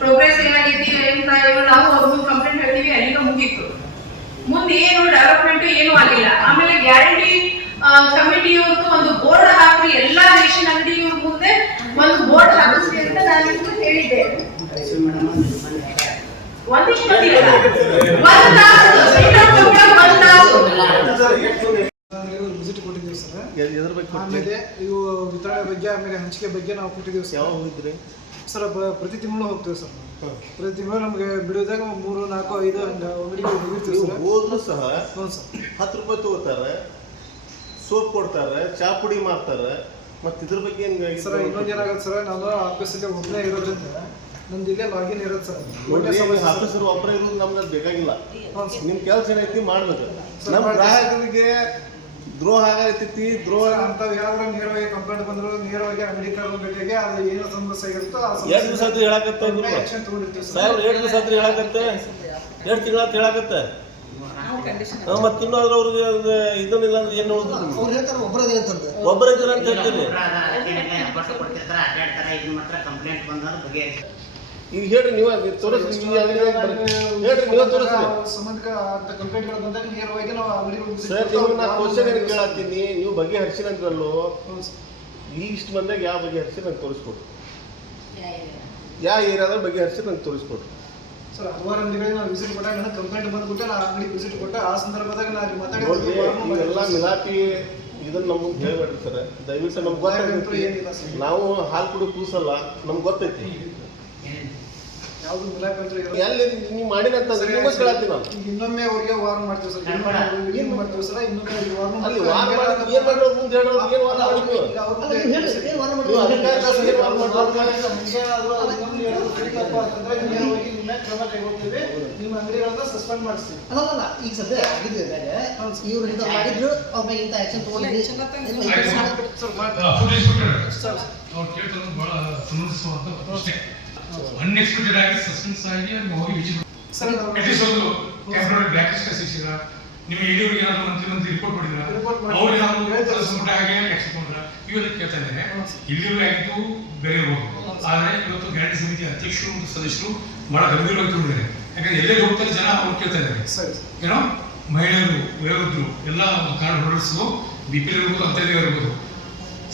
ಪ್ರೋಗ್ರೆಸ್ ಏನಾಗೈತಿ ಅಂತ ನಾವು ಅವ್ರಿಗೂ ಕಂಪ್ಲೇಂಟ್ ಹೇಳ್ತೀವಿ, ಅಲ್ಲಿಂದ ಮುಗೀತು. ಮುಂದೆ ಏನು ಡೆವಲಪ್ಮೆಂಟ್ ಏನು ಆಗಿಲ್ಲ. ಆಮೇಲೆ ಗ್ಯಾರಂಟಿ ಕಮಿಟಿಯವ್ರದ್ದು ಒಂದು ಬೋರ್ಡ್ ಹಾಕ್ರಿ, ಎಲ್ಲಾ ರೇಷನ್ ಅಂಗಡಿಯವ್ರ ಮುಂದೆ ಒಂದು ಬೋರ್ಡ್ ಹಾಕಿಸ್ರಿ ಅಂತ ನಾನು ಹೇಳಿದ್ದೆ. ವಿಸಿಟ್ ಕೊಟ್ಟಿದ್ದೀವಿ ಸರ್ ಎದ್ರ ಬಗ್ಗೆ ಆಮೇಲೆ ಇವು ವಿತರಣೆ ಬಗ್ಗೆ ಆಮೇಲೆ ಹಂಚಿಕೆ ಬಗ್ಗೆ ನಾವು ಕೊಟ್ಟಿದ್ದೀವಿ ಸರ್. ಯಾವಾಗ ಹೋಗಿದ್ರಿ? ಸರ್ ಪ್ರತಿ ತಿಂಗಳು ಹೋಗ್ತೀವಿ ಸರ್. ಪ್ರತಿ ತಿಂಗಳು ನಮಗೆ ಬಿಡುವುದಾಗ ಮೂರು ನಾಲ್ಕು ಐದು ಅಂಗಡಿಗೆ ಹೋಗಿರ್ತೀವಿ ಸರ್. ಹೋದ್ರು ಸಹ ಹ್ಞೂ ಸರ್. ಹತ್ತು ರೂಪಾಯಿ ತಗೋತಾರೆ ಸೋಪ್ ಕೊಡ್ತಾರೆ ಚಾ ಪುಡಿ ಮಾಡ್ತಾರೆ ಮತ್ತೆ ಇದ್ರ ಬಗ್ಗೆ ಏನ್ ಸರ್ ಇನ್ನೊಂದು ಏನಾಗುತ್ತೆ ಸರ್ ನಾನು ಆಫೀಸಲ್ಲಿ ಒಬ್ಬನೇ ಇರೋದ್ರಿಂದ ಇಲ್ಲೇ ಲಾಗಿನ್ ಇರುತ್ತೆ ಸರ್. ನೋಡ್ರಿ. ಆಫೀಸರ್ ಒಬ್ಬರೇ ಇರೋದು ನಮ್ಗೆ ಬೇಕಾಗಿಲ್ಲ. ನಿಮ್ಮ ನಿಮ್ ಕೆಲಸ ಏನೈತಿ ಮಾಡ್ಬೇಕು. ನಮ್ಮ ಗ್ರಾಹಕರಿಗೆ ದ್ರೋಹ ಆಗೈತಿ ದ್ರೋಹ ಅಂತ ಅಂಥವು ಯಾವ ನೇರವಾಗಿ ಕಂಪ್ಲೇಂಟ್ ಬಂದ್ರು ನೇರವಾಗಿ ಅಂಗಡಿಕಾರರ ಭೇಟಿಯಾಗಿ ಅದು ಏನು ಸಮಸ್ಯೆ ಆಗಿರುತ್ತೋ ಆ ಎರಡು ದಿವಸ ಆದ್ರೂ ಹೇಳಕತ್ತ. ಆಕ್ಷನ್ ತಗೊಂಡಿರ್ತೀವಿ ಸಾಹೇಬ್ರು ಎರಡು ದಿವಸ ಆದ್ರೂ ಹೇಳಕತ್ತೆ. ಎರಡು ತಿಂಗಳ ಅಂತ ಹೇಳಕತ್ತೆ. ಮತ್ತೆ ಇನ್ನೂ ಆದ್ರೂ ಅವ್ರಿಗೆ ಇದನ್ನ ಇದನ್ನಿಲ್ಲ ಅಂದ್ರೆ ಏನು ಅವ್ರು ಹೇಳ್ತಾರೆ ಒಬ್ಬರದೇ ಒಬ್ಬರೇ ಒಬ್ಬರ ಇದ್ರ ಅಂತ ಹೇಳ್ತೀನಿ. ಕಂಪ್ಲೇಂಟ್ ಬಂದ್ರೆ ಬಗೆಹರಿಸಿ. ಈಗ ಹೇಳ್ರಿ ನೀವು ತೋರಿಸ್ರಿ ಹೇಳ್ರಿ ನೀವು ತೋರಿಸ್ರಿ. ಸಂಬಂಧಿಕ ಅಂತ ಕಂಪ್ಲೇಂಟ್ಗಳು ಬಂದಾಗ ನೇರವಾಗಿ ನಾವು ಅಂಗಡಿ ಸರ್ ನೀವು ನಾ ಕ್ವಶನ್ ಏನು ಕೇಳತ್ತೀನಿ ನೀವು ಬಗೆ ಹರಿಸಿನ ಸರ್. ಇಷ್ಟು ಬಂದಾಗ ಯಾವ ಬಗೆಹರಿಸಿ ನಂಗೆ ತೋರಿಸ್ಕೊಡ್ರಿ. ಯಾವ ಬಗೆ ಬಗೆಹರಿಸಿ ನಂಗೆ ತೋರಿಸ್ಕೊಡ್ರಿ. ಸರ್ ಹಲವಾರು ಅಂಗಡಿಗಳಿಗೆ ನಾವು ವಿಸಿಟ್ ಕೊಟ್ಟಾಗ ನನಗೆ ಕಂಪ್ಲೇಂಟ್ ಬಂದ್ಬಿಟ್ಟು ನಾ ಅಂಗಡಿ ವಿಸಿಟ್ ಕೊಟ್ಟ ಆ ಸಂದರ್ಭದಾಗ ನಾನು ನೋಡ್ರಿ ಎಲ್ಲ ಮಿಲಾಪಿ ಇದನ್ನ ನಮ್ಗೆ ಹೇಳ್ಬೇಡ್ರಿ ಸರ್ ದಯವಿಟ್ಟು ನಮ್ಗೆ ಗೊತ್ತಾಗೈತಿ ಸರ್. ನಾವು ಹಾಲು ಕೂಡ ಕೂಸಲ್ಲ ನಮ್ಗೆ ಗೊತ್ತೈತಿ. ಯಾವುದು ಮಿಲಾಕ್ ಅಂತ ಇರೋದು. ಎಲ್ಲಿ ನೀವು ಮಾಡಿದಂತ ನಾನು. ಈಗ ಇನ್ನೊಮ್ಮೆ ಅವ್ರಿಗೆ ವಾರ್ನ್ ಮಾಡ್ತೀವಿ ಸರ್. ಇನ್ನೊಮ್ಮೆ ಏನ್ ಮಾಡ್ತೀವಿ ಸರ್? ಇನ್ನೊಮ್ಮೆ ಅವ್ರಿಗೆ ವಾರ್ನ್ ಅಲ್ಲಿ ವಾರ್ನ್ ಮಾಡಿ ಏನ್ ಮಾಡೋದು ಮುಂದೆ ಹೇಳೋದು ಏನು ವಾರ ಮಾಡಿದ್ವಿ ಈಗ ಅವ್ರು ಅಲ್ಲ ನೀವು ಏನು ವಾರ ನೀವು ಅಧಿಕಾರ ಮಾಡಿ ಏನು ವಾರ ಮಾಡ್ಬೇಕು. ಮುಂದೆ ಅದು ಅಂತಂದ್ರೆ ನೇರವಾಗಿ ನಿಮ್ಮ ಕ್ರಮ ಕೈಗೊಳ್ತೀವಿ. ನಿಮ್ಮ ಅಂಗಡಿಗಳನ್ನ ಸಸ್ಪೆಂಡ್ ಮಾಡಿಸ್ತೀವಿ. ಅಲ್ಲ ಅಲ್ಲ ಈಗ ಸದ್ಯ ಆಗಿದೆ ಇದ್ದಾಗ ಇವ್ರು ಇಂಥ ಮಾಡಿದ್ರು ಅವ್ರ ಮೇಲೆ ಇಂಥ ಆಕ್ಷನ್ ಸರ್ ಮಾಡಿ. ಸರ್. ಅವ್ರು ಕೇಳ್ತಾರೆ ಬಹಳ ಸಮಂಜಸವಾದ ಪ್ರಶ್ನೆ. ಅನ್ಎಕ್ಸ್ಪೆಕ್ಟೆಡ್ ಆಗಿ ಸಸ್ಪೆನ್ಸ್ ಆಗಿ ಹೋಗಿ ವಿಚಾರ ಒಂದು ಕ್ಯಾಮ್ರಾ ಬ್ಲ್ಯಾಕ್ ಲಿಸ್ಟ್ ನಿಮ್ಮ ಏನಾದ್ರು ರಿಪೋರ್ಟ್. ಅವ್ರು ಏನಾದ್ರು ಸಂಪುಟ ಹಾಗೆ ಆಕ್ಷನ್ ತಗೊಂಡ್ರ ಇವೆಲ್ಲ ಕೇಳ್ತಾ ಇದ್ದಾರೆ ಇಲ್ಲಿ ಆಗಿದ್ದು ಬೇರೆ ಆದ್ರೆ ಇವತ್ತು ಗ್ಯಾರಂಟಿ ಸಮಿತಿ ಅಧ್ಯಕ್ಷರು ಮತ್ತು ಸದಸ್ಯರು ಬಹಳ ಗಂಭೀರವಾಗಿ ಯಾಕಂದ್ರೆ ಎಲ್ಲೇ ಹೋಗ್ತಾರೆ ಜನ ಅವ್ರು ಕೇಳ್ತಾ ಇದ್ದಾರೆ. ಏನೋ ಮಹಿಳೆಯರು ವಯೋವೃದ್ಧರು ಎಲ್ಲ ಕಾರ್ಡ್ ಹೋಲ್ಡರ್ಸ್ಗೂ ಬಿ ಪಿ ಇರ್ಬೋದು ಅಂತ ಇರ್ಬೋದು.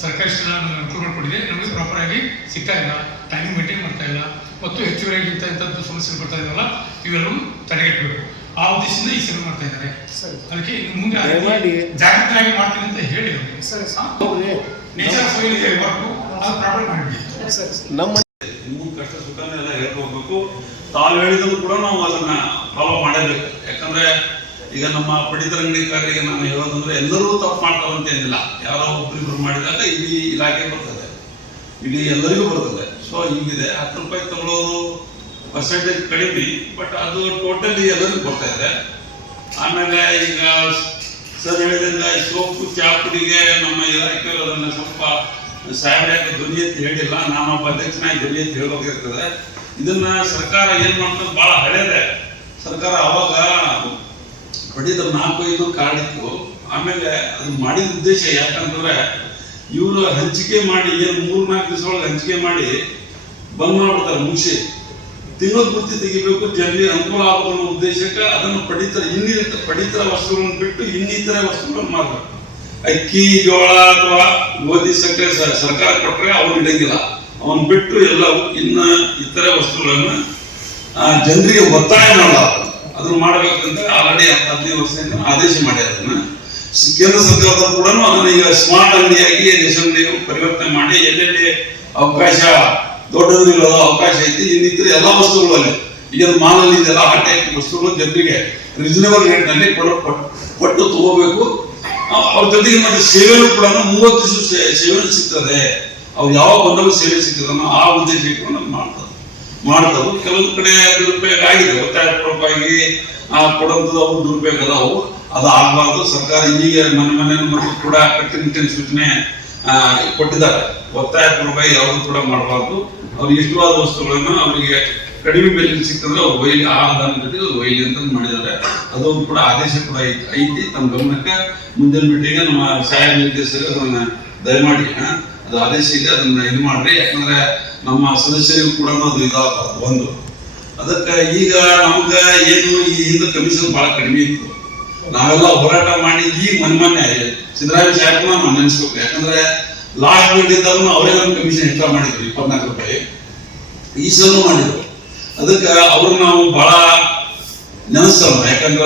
ಸರ್ಕಾರಿ ಅನುಕೂಲ ಮಾಡಿಕೊಟ್ಟಿದೆ. ನಮಗೆ ಪ್ರಾಪರ್ ಆಗಿ ಸಿಗ್ತಾ ಇಲ್ಲ. ಟೈಮಿಂಗ್ ಮೇಂಟೈನ್ ಮಾಡ್ತಾ ಇಲ್ಲ. ಮತ್ತು ಹೆಚ್ಚುವರಿಯಾಗಿ ಇಂಥ ಇಂಥದ್ದು ಸಮಸ್ಯೆ ಬರ್ತಾ ಇದಾವಲ್ಲ ಇವೆಲ್ಲವೂ ತಡೆಗಟ್ಟಬೇಕು ಆ ಉದ್ದೇಶದಿಂದ ಈ ಸೇವೆ ಮಾಡ್ತಾ ಇದ್ದಾರೆ. ಸರಿ. ಅದಕ್ಕೆ ಇನ್ನು ಮುಂದೆ ದಯಮಾಡಿ. ಜಾಗೃತರಾಗಿ ಮಾಡ್ತೀನಿ ಅಂತ ಹೇಳಿ ನೇಚರ್ ಫೈಲ್ ಇದೆ ವರ್ಕು ಅದು ಪ್ರಾಪರ್ ಮಾಡಿ ಸರಿ ಸರ್ ನಮ್ಮ ನಿಮ್ಮ ಕಷ್ಟ ಸುಖನ ಎಲ್ಲ ಹೇಳ್ಕೋಬೇಕು ತಾವು ಹೇಳಿದ್ರು ಕೂಡ ನಾವು ಅದನ್ನ ಫಾಲೋ ಮಾಡಬೇಕು. ಯಾಕಂದ್ರೆ ಈಗ ನಮ್ಮ ಪಡಿತರ ಅಂಗಡಿಕಾರರಿಗೆ ನಾನು ಹೇಳೋದಂದ್ರೆ ಎಲ್ಲರೂ ತಪ್ಪು ಮಾಡ್ತಾರೆ ಅಂತ ಯಾರೋ ಒಬ್ರಿಬ್ರು ಮಾಡಿದಾಗ ಇಡೀ ಇಲಾಖೆ ಬರ್ತದೆ. ಇಡೀ ಎಲ್ಲರಿಗೂ ಬರ್ತದೆ. ಸೊ ಹಿಂಗಿದೆ. ಹತ್ತು ರೂಪಾಯಿ ತಗೊಳ್ಳೋರು ಪರ್ಸೆಂಟೇಜ್ ಕಡಿಮೆ ಬಟ್ ಅದು ಟೋಟಲಿ ಎಲ್ಲರಿಗೂ ಕೊಡ್ತಾ ಇದೆ ಆಮೇಲೆ ಈಗ ಸರ್ ಹೇಳಿದಂಗೆ ಸೋಪು, ಚಾಪುಡಿಗೆ ನಮ್ಮ ಇಲಾಖೆಯವರು ಅದನ್ನ ಸ್ವಲ್ಪ ಸಾಹೇಬ್ರಾಗ ಧ್ವನಿ ಅಂತ ಹೇಳಿಲ್ಲ. ನಾನು ಒಬ್ಬ ಅಧ್ಯಕ್ಷನಾಗಿ ಧ್ವನಿ ಅಂತ ಹೇಳ್ಬೇಕಿರ್ತದೆ ಇದನ್ನ ಸರ್ಕಾರ ಏನ್ ಮಾಡ್ತದೆ? ಬಹಳ ಹಳೇದೆ. ಸರ್ಕಾರ ಅವಾಗ ಪಡಿದ ನಾಲ್ಕು ಐದು ಕಾರ್ಡ್ ಇತ್ತು. ಆಮೇಲೆ ಅದು ಮಾಡಿದ ಉದ್ದೇಶ ಯಾಕಂತಂದ್ರೆ ಇವರು ಹಂಚಿಕೆ ಮಾಡಿ, ಏನು ಮೂರ್ನಾಲ್ಕು ದಿವಸ ಒಳಗೆ ಹಂಚಿಕೆ ಮಾಡಿ ಬಂದ್ ಮಾಡ್ಬಿಡ್ತಾರೆ ಮುಂಚೆ. ತಿಂಗಳ ಪೂರ್ತಿ ತೆಗಿಬೇಕು, ಜನರಿಗೆ ಅನುಕೂಲ ಆಗಬೇಕು ಅನ್ನೋ ಉದ್ದೇಶಕ್ಕೆ ಅದನ್ನು ಪಡಿತರ, ಇನ್ನಿತರ, ಪಡಿತರ ವಸ್ತುಗಳನ್ನು ಬಿಟ್ಟು ಇನ್ನಿತರ ವಸ್ತುಗಳನ್ನು ಮಾರಬೇಕು ಅಕ್ಕಿ, ಜೋಳ ಅಥವಾ ಗೋಧಿ ಸಕ್ಕರೆ ಸರ್ಕಾರ ಕೊಟ್ಟರೆ ಅವ್ರು ಇಡಂಗಿಲ್ಲ. ಅವನ್ ಬಿಟ್ಟು ಎಲ್ಲ ಇನ್ನ ಇತರ ವಸ್ತುಗಳನ್ನು ಜನರಿಗೆ ಒತ್ತಾಯ ಮಾಡಲ್ಲ ಅದನ್ನು ಮಾಡಬೇಕಂತ ಆಲ್ರೆಡಿ ಹದಿನೈದು ವರ್ಷದಿಂದ ಆದೇಶ ಮಾಡಿ ಅದನ್ನ ಕೇಂದ್ರ ಸರ್ಕಾರದ ಕೂಡ ಅದನ್ನ ಈಗ ಸ್ಮಾರ್ಟ್ ಅಂಗಡಿಯಾಗಿ, ರೇಷನ್ ಪರಿವರ್ತನೆ ಮಾಡಿ, ಎಲ್ಲೆಲ್ಲಿ ಅವಕಾಶ ದೊಡ್ಡ ಅಂಗಡಿಗಳ ಅವಕಾಶ ಐತಿ ಇನ್ನಿತರ ಎಲ್ಲ ವಸ್ತುಗಳು ಅಲ್ಲಿ. ಈಗ ಮಾಲಲ್ಲಿ ಇದೆಲ್ಲ ಹಟ್ಟೆ ವಸ್ತುಗಳು ಜನರಿಗೆ ರೀಸನೇಬಲ್ ರೇಟ್ನಲ್ಲಿ ಕೊಡ- ಕೊಟ್- ಕೊಟ್ಟು ತಗೋಬೇಕು. ಅವ್ರ ಜೊತೆಗೆ ಮತ್ತೆ ಸೇವೆನೂ ಕೂಡ ಮೂವತ್ತು ದಿವಸ ಸೇವೆ ಸಿಗ್ತದೆ. ಅವ್ರು ಯಾವ ಬಂದವರು ಸೇವೆ ಸಿಗ್ತದನೋ ಆ ಉದ್ದೇಶ ಇಟ್ಕೊಂಡು ಮಾಡ್ತಾರೆ. ಮಾಡ್ತಾವು ಕೆಲವೊಂದು ಕಡೆ ದುರುಪಯೋಗ ಆಗಿದೆ. ಒತ್ತಾಯ ಪೂರ್ವಕವಾಗಿ ಆ ಕೊಡುವಂಥದ್ದು ಅವು ದುರುಪಯೋಗ ಅದಾವು ಅದು ಆಗಬಾರ್ದು. ಸರ್ಕಾರ ಈಗ ಮನೆ ಮನೆ ಮತ್ತು ಕೂಡ ಕಟ್ಟುನಿಟ್ಟಿನ ಸೂಚನೆ ಕೊಟ್ಟಿದ್ದಾರೆ. ಒತ್ತಾಯ ರೂಪಾಯಿ ಯಾವುದು ಕೂಡ ಮಾಡಬಾರ್ದು. ಅವ್ರಿಗೆ ಇಷ್ಟವಾದ ವಸ್ತುಗಳನ್ನ ಅವರಿಗೆ ಕಡಿಮೆ ಬೆಲೆಯಲ್ಲಿ ಸಿಕ್ತಂದ್ರೆ ಅವ್ರು ಒಯ್ಲಿ ಆ ಆಧಾರದ ಜೊತೆಗೆ ಒಯ್ಲಿ ಅಂತ ಮಾಡಿದ್ದಾರೆ. ಅದೊಂದು ಕೂಡ ಆದೇಶ ಕೂಡ ಐತಿ ಐತಿ. ತಮ್ಮ ಗಮನಕ್ಕೆ ಮುಂದಿನ ಮೀಟಿಂಗ್ ನಮ್ಮ ಸಹಾಯ ನಿರ್ದೇಶಕರು ಅದನ್ನ ದಯಮಾಡಿ ಅದು ಆದೇಶ ಇದೆ. ಅದನ್ನ ಇದು ಮಾಡ್ರಿ. ಯಾಕಂದ್ರೆ ನಮ್ಮ ಸದಸ್ಯರಿಗೂ ಕೂಡ ಅದು ಇದಾಗಬಾರ್ದು. ಒಂದು. ಅದಕ್ಕೆ ಈಗ ನಮ್ಗ ಏನು ಈ ಹಿಂದೆ ಕಮಿಷನ್ ಬಹಳ ಕಡಿಮೆ ಇತ್ತು. ನಾವೆಲ್ಲ ಹೋರಾಟ ಮಾಡಿ ಈಗ ಮೊನ್ನೆ ಮೊನ್ನೆ ಸಿದ್ದರಾಮಯ್ಯ ಸಾಹೇಬ್ನ ನಾವು ಯಾಕಂದ್ರೆ ಲಾಸ್ಟ್ ಬಿಟ್ಟಿದ್ದನ್ನು ಅವರೇ ನಮ್ಮ ಕಮಿಷನ್ ಹೆಚ್ಚಳ ಮಾಡಿದ್ರು, ಇಪ್ಪತ್ನಾಲ್ಕು ರೂಪಾಯಿ. ಈ ಸಲ ಮಾಡಿದ್ರು. ಅದಕ್ಕೆ ಅವ್ರು ನಾವು ಬಹಳ ನೆನೆಸ್ತಲ್ಲ ಯಾಕಂದ್ರೆ